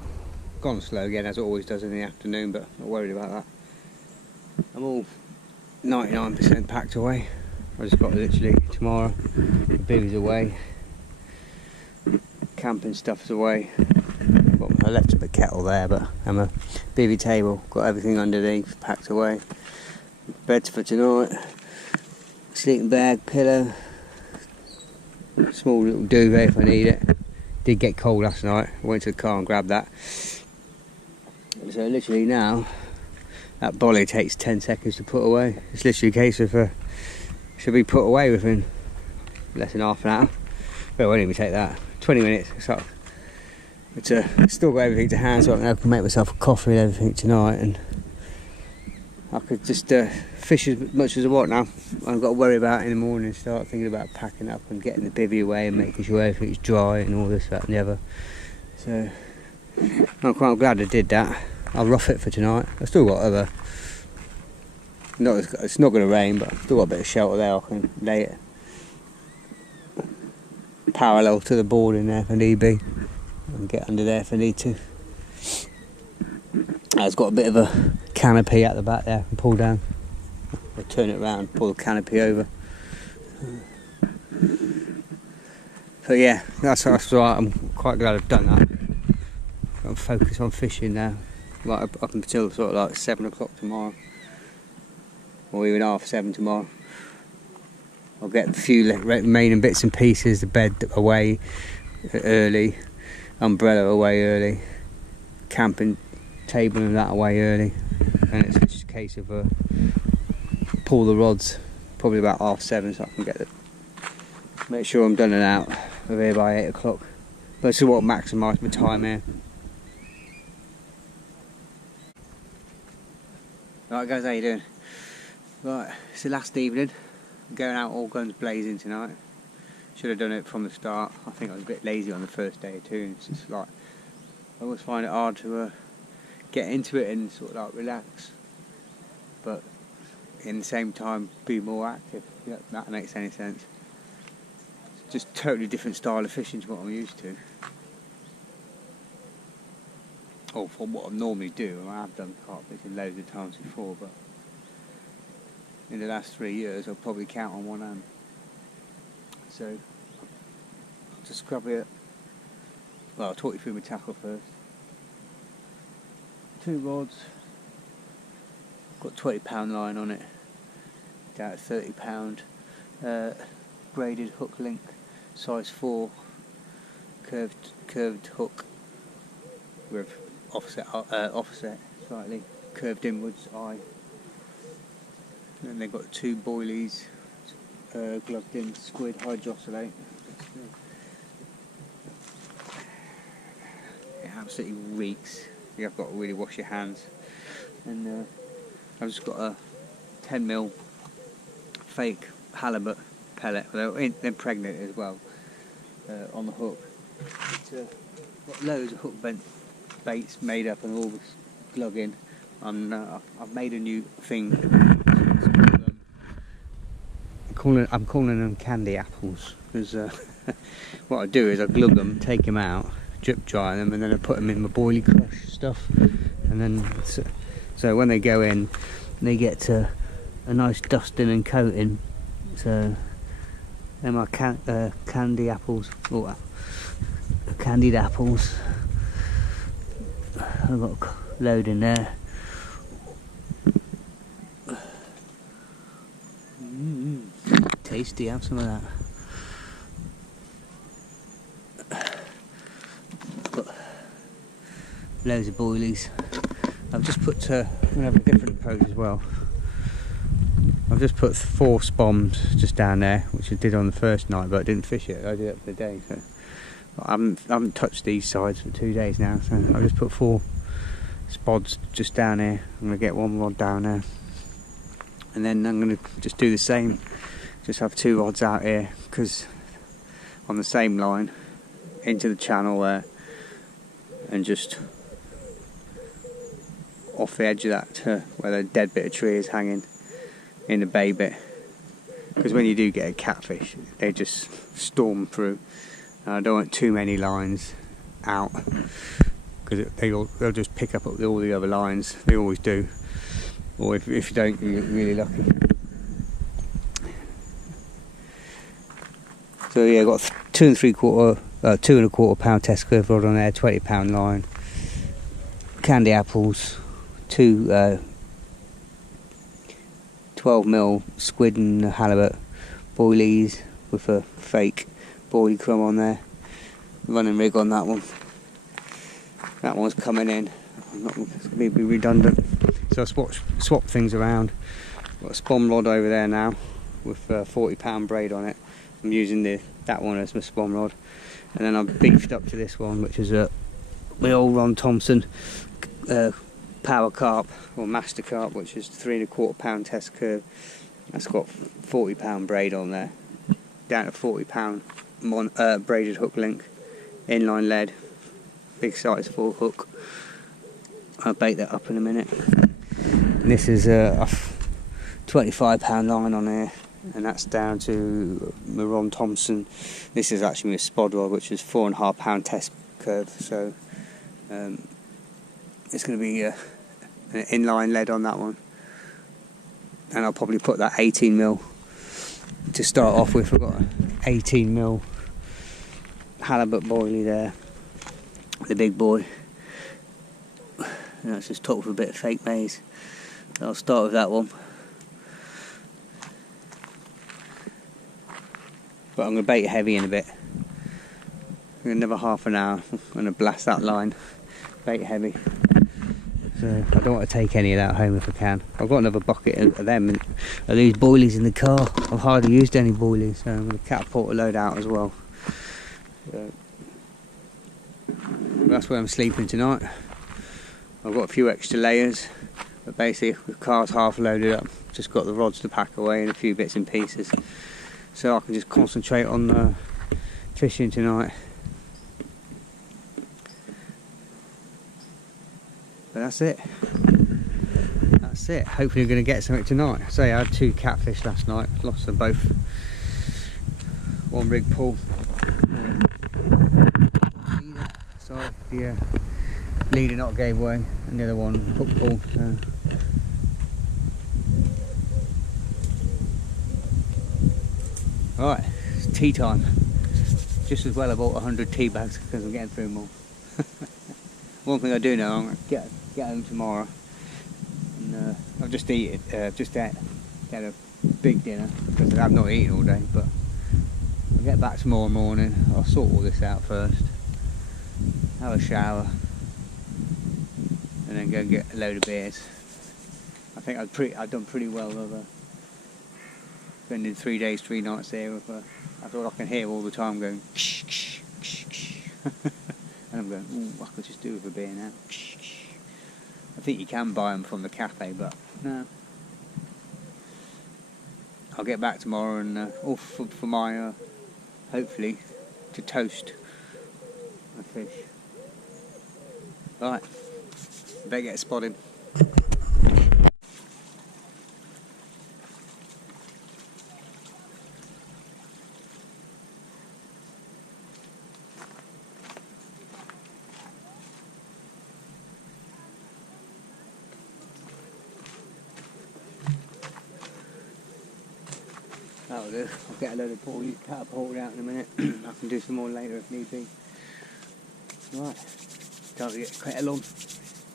Gone slow again, as it always does in the afternoon, but not worried about that. I'm all 99% packed away. I just got literally tomorrow. The bivvy's away. Camping stuff's away. I left a kettle there, but I'm a bivvy table. Got everything underneath, packed away. Beds for tonight. Sleeping bag, pillow. Small little duvet if I need it. Did get cold last night. I went to the car and grabbed that. So literally now, that bolly takes 10 seconds to put away. It's literally a case of should be put away within less than half an hour. Well, it won't even take that. 20 minutes. So, but still got everything to hand, so I can make myself a coffee and everything tonight, and I could just fish as much as I want now. I've got to worry about it in the morning. Start thinking about packing up and getting the bivvy away and making sure everything's dry and all this, that, and the other. So I'm quite glad I did that. I'll rough it for tonight. I've still got other. It's not going to rain, but I've still got a bit of shelter there. I can lay it parallel to the board in there if I need be, and get under there if I need to. It's got a bit of a canopy at the back there I can pull down. I'll turn it around, pull the canopy over. But yeah, that's right. I'm quite glad I've done that. I'm focused on fishing now, like up until sort of like 7 o'clock tomorrow, or even 7:30 tomorrow. I'll get a few remaining bits and pieces, the bed away early, umbrella away early, camping table and that away early, and it's just a case of pull the rods probably about 7:30 so I can make sure I'm done and out of here by 8 o'clock. This is what maximise my time here. Right guys, how you doing? Right, it's the last evening. I'm going out all guns blazing tonight. Should have done it from the start. I think I was a bit lazy on the first day or two, and it's just like I always find it hard to get into it and sort of like relax, but in the same time be more active. Yeah, that makes any sense. It's just totally different style of fishing to what I'm used to, or from what I normally do. I have done carp fishing loads of times before, but in the last 3 years I'll probably count on one hand. So I'll just grab it. Well, I'll talk you through my tackle first. 2 rods, got 20-pound line on it, down at 30-pound, braided hook link, size 4, curved hook with offset slightly, curved inwards eye. And they've got 2 boilies, gloved in squid hydrosylate. It absolutely reeks. You have got to really wash your hands. And I've just got a 10mm fake halibut pellet. They're impregnated as well on the hook. Got loads of hook baits made up and all this glug in. I've made a new thing. I'm calling them candy apples, because what I do is I glug them, take them out, drip dry them, and then I put them in my boilie crush stuff, and then so when they go in they get a nice dusting and coating. So they're my candy apples, or candied apples. I've got a load in there. Tasty, have some of that. Got loads of boilies. I've just put, I'm going to have a different approach as well. I've just put 4 spoms just down there, which I did on the first night, but I didn't fish it. I did it for the day, so I haven't touched these sides for 2 days now. So I've just put 4 spods just down here. I'm going to get 1 rod down there, and then I'm going to just do the same. Just have 2 rods out here, because on the same line into the channel there, and just off the edge of that where the dead bit of tree is hanging in the bay bit, because when you do get a catfish they just storm through, and I don't want too many lines out, because they'll just pick up all the other lines. They always do, or if you don't, you get really lucky. So yeah, I've got 2 2.25 pound test curve rod on there, 20 pound line, candy apples, 2 12mm squid and halibut boilies with a fake boilie crumb on there. Running rig on that one. That one's coming in. I'm not going to be redundant, so I swap things around. Got a spom rod over there now with a 40 pound braid on it. I'm using that one as my spom rod, and then I've beefed up to this one, which is my old Ron Thompson power carp, or master carp, which is 3.25 pound test curve. That's got 40 pound braid on there, down to 40 pound braided hook link, inline lead, big size full hook. I'll bait that up in a minute. And this is a 25 pound line on here, and that's down to my Ron Thompson. This is actually my spod rod, which is 4.5 pound test curve, so it's going to be an inline lead on that one, and I'll probably put that 18mm to start off with. I've got an 18mm halibut boilie there, the big boy, and that's just topped with a bit of fake maize. So I'll start with that one, but I'm going to bait heavy in a bit. Another half an hour, I'm going to blast that line, bait heavy. So I don't want to take any of that home if I can. I've got another bucket of them, and of these boilies in the car. I've hardly used any boilies, so I'm going to catapult a load out as well. So that's where I'm sleeping tonight. I've got a few extra layers, but basically the car's half loaded up. Just got the rods to pack away and a few bits and pieces, so I can just concentrate on fishing tonight. But that's it. That's it. Hopefully I'm going to get something tonight. I say I had 2 catfish last night. Lost them both. One rig pull. Sorry, the leader not gave way, and the other one hook pull. So. Alright, it's tea time. Just as well I bought 100 tea bags because I'm getting through them all. One thing I do know, I'm going to get home tomorrow, and I'll just eat it, just get a big dinner, because I've not eaten all day, but I'll get back tomorrow morning. I'll sort all this out first, have a shower, and then go and get a load of beers. I think I've done pretty well over spending 3 days, 3 nights there with that's all I can hear all the time, going ksh, ksh, ksh, ksh. And I'm going, ooh, I could just do with a beer now. I think you can buy them from the cafe, but no. I'll get back tomorrow and off for my, hopefully, to toast my fish. Right, better get spotted. That'll do. I'll get a load of catapult out in a minute. I can do some more later if need be. Right, time to get kettle on,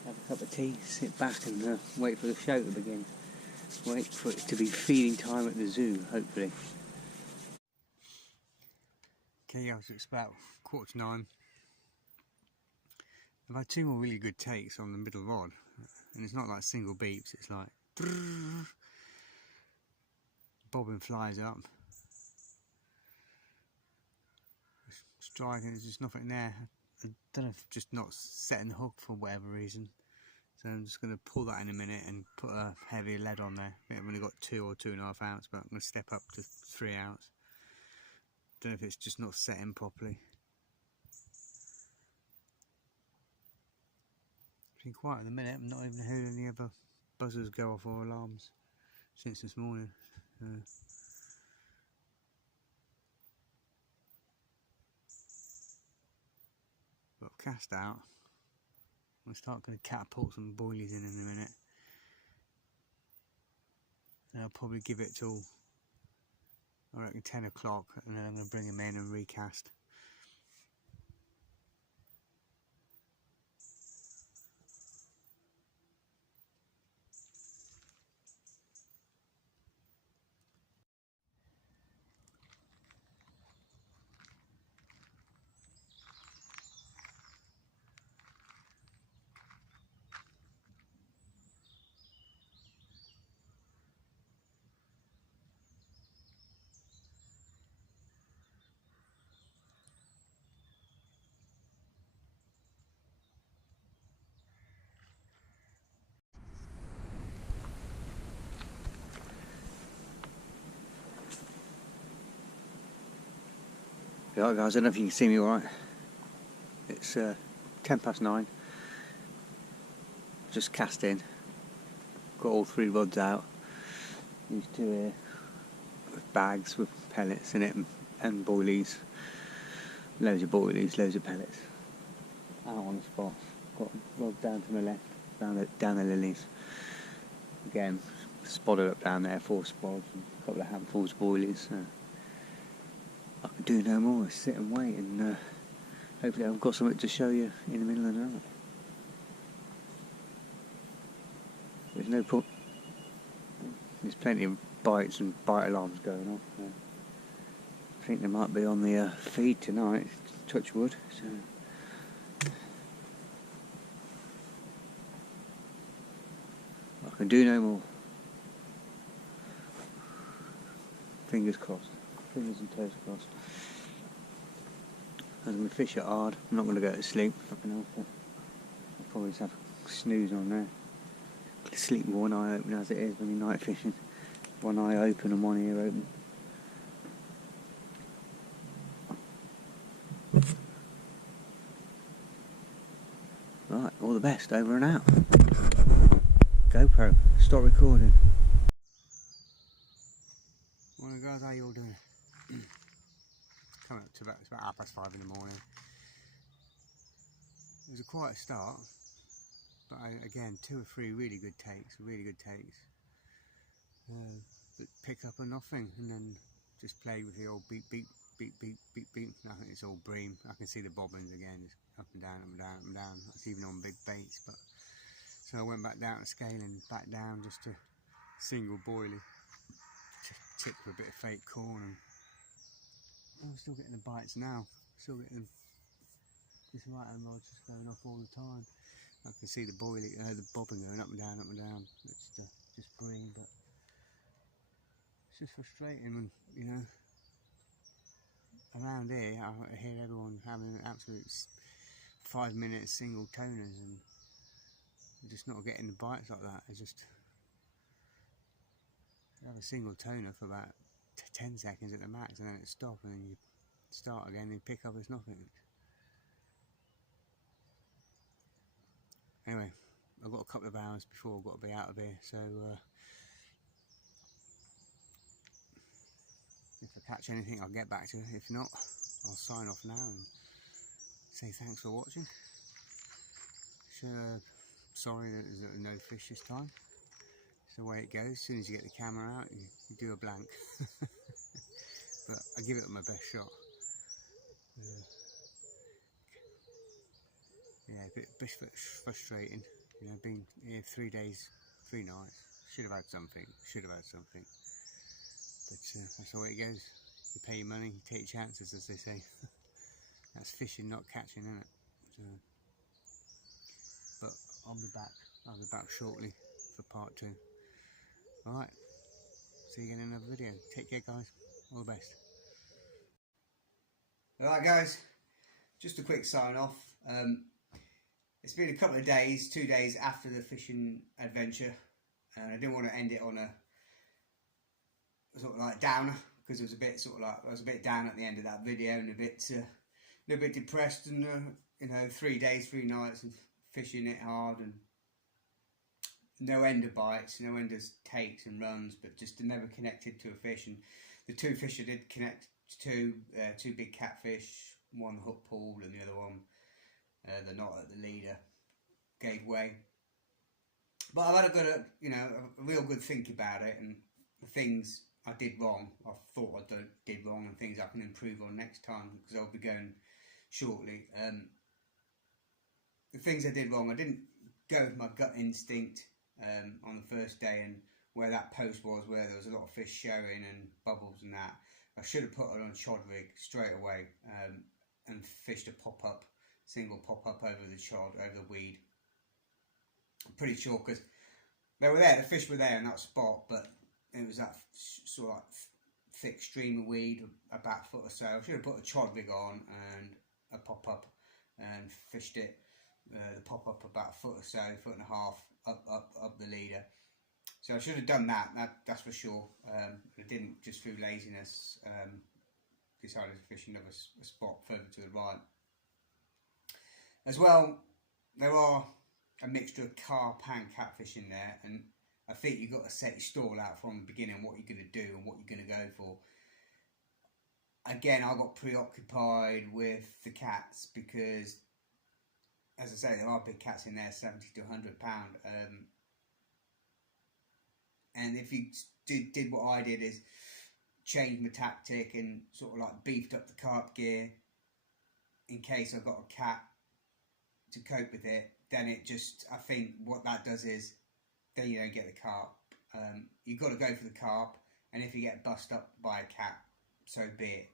have a cup of tea, sit back and wait for the show to begin. Wait for it to be feeding time at the zoo, hopefully. Okay, guys, it's about 9:15. I've had 2 more really good takes on the middle rod, and it's not like single beeps, it's like bobbing flies up. Striking, there's just nothing there. I don't know if just not setting the hook for whatever reason. So I'm just going to pull that in a minute and put a heavier lead on there. I think I've only got 2 or 2.5 ounce, but I'm going to step up to 3 ounce. Don't know if it's just not setting properly. It's been quiet at the minute. I've not even heard any other buzzers go off or alarms since this morning. But cast out. I'm going to start going to catapult some boilies in a minute. And I'll probably give it till, I reckon, 10 o'clock, and then I'm going to bring them in and recast. Right guys, I don't know if you can see me alright. It's 9:10. Just cast in. Got all 3 rods out. These 2 here with bags with pellets in it and boilies. Loads of boilies, loads of pellets. Out on the spot. Got a rod down to my left, down the lilies. Again, spotted up down there, 4 spods and a couple of handfuls of boilies. I can do no more, sit and wait, and hopefully I've got something to show you in the middle of the night. There's no point. There's plenty of bites and bite alarms going off. I think they might be on the feed tonight, touch wood. So I can do no more. Fingers crossed. Fingers and toes crossed. I'm going to fish it hard. I'm not going to go to sleep. Fucking hell. I'll probably just have a snooze on there. Sleep with one eye open as it is when you're night fishing. One eye open and one ear open. Right, all the best. Over and out. GoPro, stop recording. Morning guys, how you all doing? Coming up to it's about 5:30 in the morning. It was a quiet start, but again 2 or 3 really good takes. But pick up a nothing, and then just play with the old beep beep beep beep beep beep. I think it's all bream. I can see the bobbins again, just up and down, up and down, up and down. That's even on big baits. But so I went back down to scale and back down just to single boilie. Tipped with a bit of fake corn, and I'm still getting the bites now. Still getting this right hand rod just going off all the time. I can see the the bobbin going up and down, up and down. It's just bream, but it's just frustrating when, you know, around here I hear everyone having an absolute 5-minute single toners, and just not getting the bites like that. It's just, you have a single toner for about 10 seconds at the max, and then it stops, and then you start again and pick up as nothing. Anyway, I've got a couple of hours before I've got to be out of here, so if I catch anything I'll get back to you. If not, I'll sign off now and say thanks for watching. Sorry that there's no fish this time. It's the way it goes. As soon as you get the camera out, you do a blank. But I give it my best shot. Yeah, a bit frustrating. You know, being here 3 days, 3 nights. Should have had something. But that's the way it goes. You pay your money, you take your chances, as they say. That's fishing, not catching, isn't it? So, but I'll be back shortly for part 2. Alright, see you again in another video. Take care, guys. All the best. Alright, guys, just a quick sign off. It's been a couple of days, 2 days after the fishing adventure, and I didn't want to end it on a sort of like downer, because it was a bit sort of like I was a bit down at the end of that video and a little bit depressed, and you know, 3 days, 3 nights of fishing it hard and no end of bites, no end of takes and runs, but just never connected to a fish. And the 2 fish I did connect to, 2 big catfish, one hook pulled and the other one, the knot at the leader, gave way. But I've had a good, you know, a real good think about it, and the things I did wrong, I thought I did wrong, and things I can improve on next time, because I'll be going shortly. The things I did wrong, I didn't go with my gut instinct on the first day, and where that post was, where there was a lot of fish showing and bubbles and that, I should have put it on a chod rig straight away, and fished a pop-up, single pop-up over the chod, over the weed. I'm pretty sure, because they were there, the fish were there in that spot, but it was that sort of like thick stream of weed, about a foot or so. I should have put a chod rig on and a pop-up and fished it, the pop-up about a foot or so, 1.5 foot up the leader. So I should have done that's for sure. I didn't, just through laziness, decided to fish another spot further to the right. As well, there are a mixture of carp and catfish in there, and I think you've got to set your stall out from the beginning, what you're going to do and what you're going to go for. Again, I got preoccupied with the cats because, as I say, there are big cats in there, 70 to 100 pound. And if you did what I did, is change my tactic and sort of like beefed up the carp gear in case I've got a cat to cope with it, then it just, I think what that does is, then you don't get the carp. You've got to go for the carp, and if you get bust up by a cat, so be it.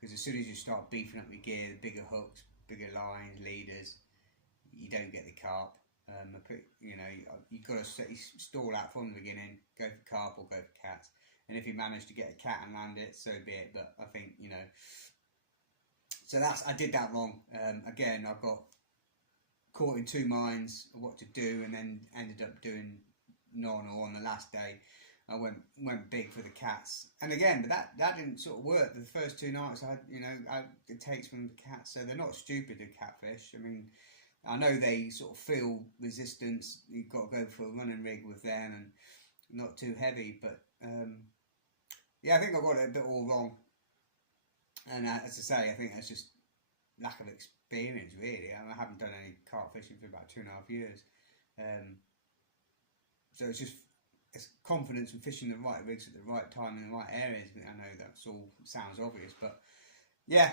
Because as soon as you start beefing up your gear, the bigger hooks, bigger lines, leaders, you don't get the carp. You know, you've got to set your stall out from the beginning, go for carp or go for cats. And if you manage to get a cat and land it, so be it. But I think, you know, so I did that wrong. Again, I got caught in 2 minds of what to do, and then ended up doing none. Or on the last day, I went big for the cats. And again, but that didn't sort of work. The first 2 nights, it takes from the cats, so they're not stupid, the catfish. I mean, I know they sort of feel resistance. You've got to go for a running rig with them and not too heavy. But yeah, I think I got it a bit all wrong. And as I say, I think that's just lack of experience, really. I haven't done any carp fishing for about 2.5 years. So it's confidence in fishing the right rigs at the right time in the right areas. I know that's all sounds obvious, but yeah,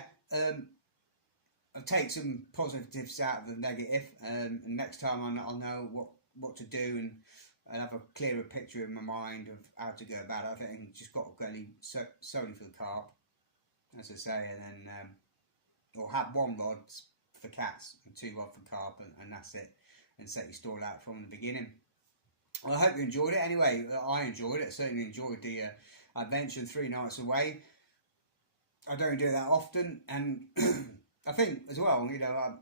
I'll take some positives out of the negative, and next time I'll know what to do, and I'll have a clearer picture in my mind of how to go about it. I think I just got to go solely for the carp, as I say, and then or have 1 rod for cats and 2 rod for carp, and that's it, and set your stall out from the beginning. Well, I hope you enjoyed it. Anyway, I enjoyed it. I certainly enjoyed the adventure, 3 nights away. I don't do that often, and I think as well, you know,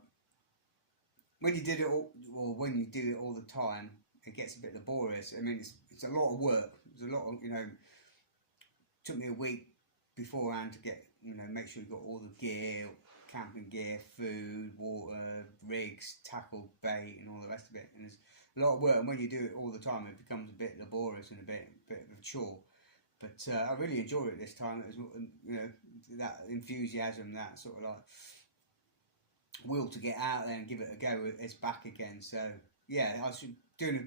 when you did it all, or when you do it all the time, it gets a bit laborious. I mean, it's a lot of work. There's a lot of, you know, took me a week beforehand to get, you know, make sure you got all the gear, camping gear, food, water, rigs, tackle, bait, and all the rest of it. And there's a lot of work, and when you do it all the time, it becomes a bit laborious and a bit of a chore. But I really enjoyed it this time. It was, you know, that enthusiasm, that sort of like will to get out there and give it a go. It's back again. So yeah, I should doing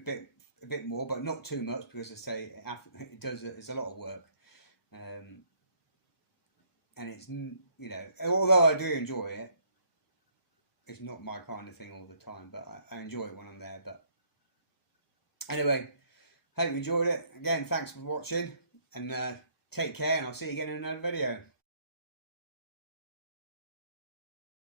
a bit more, but not too much, because I say it's a lot of work. And it's, you know, although I do enjoy it, it's not my kind of thing all the time, but I enjoy it when I'm there. But anyway, hope you enjoyed it. Again, thanks for watching, and take care, and I'll see you again in another video.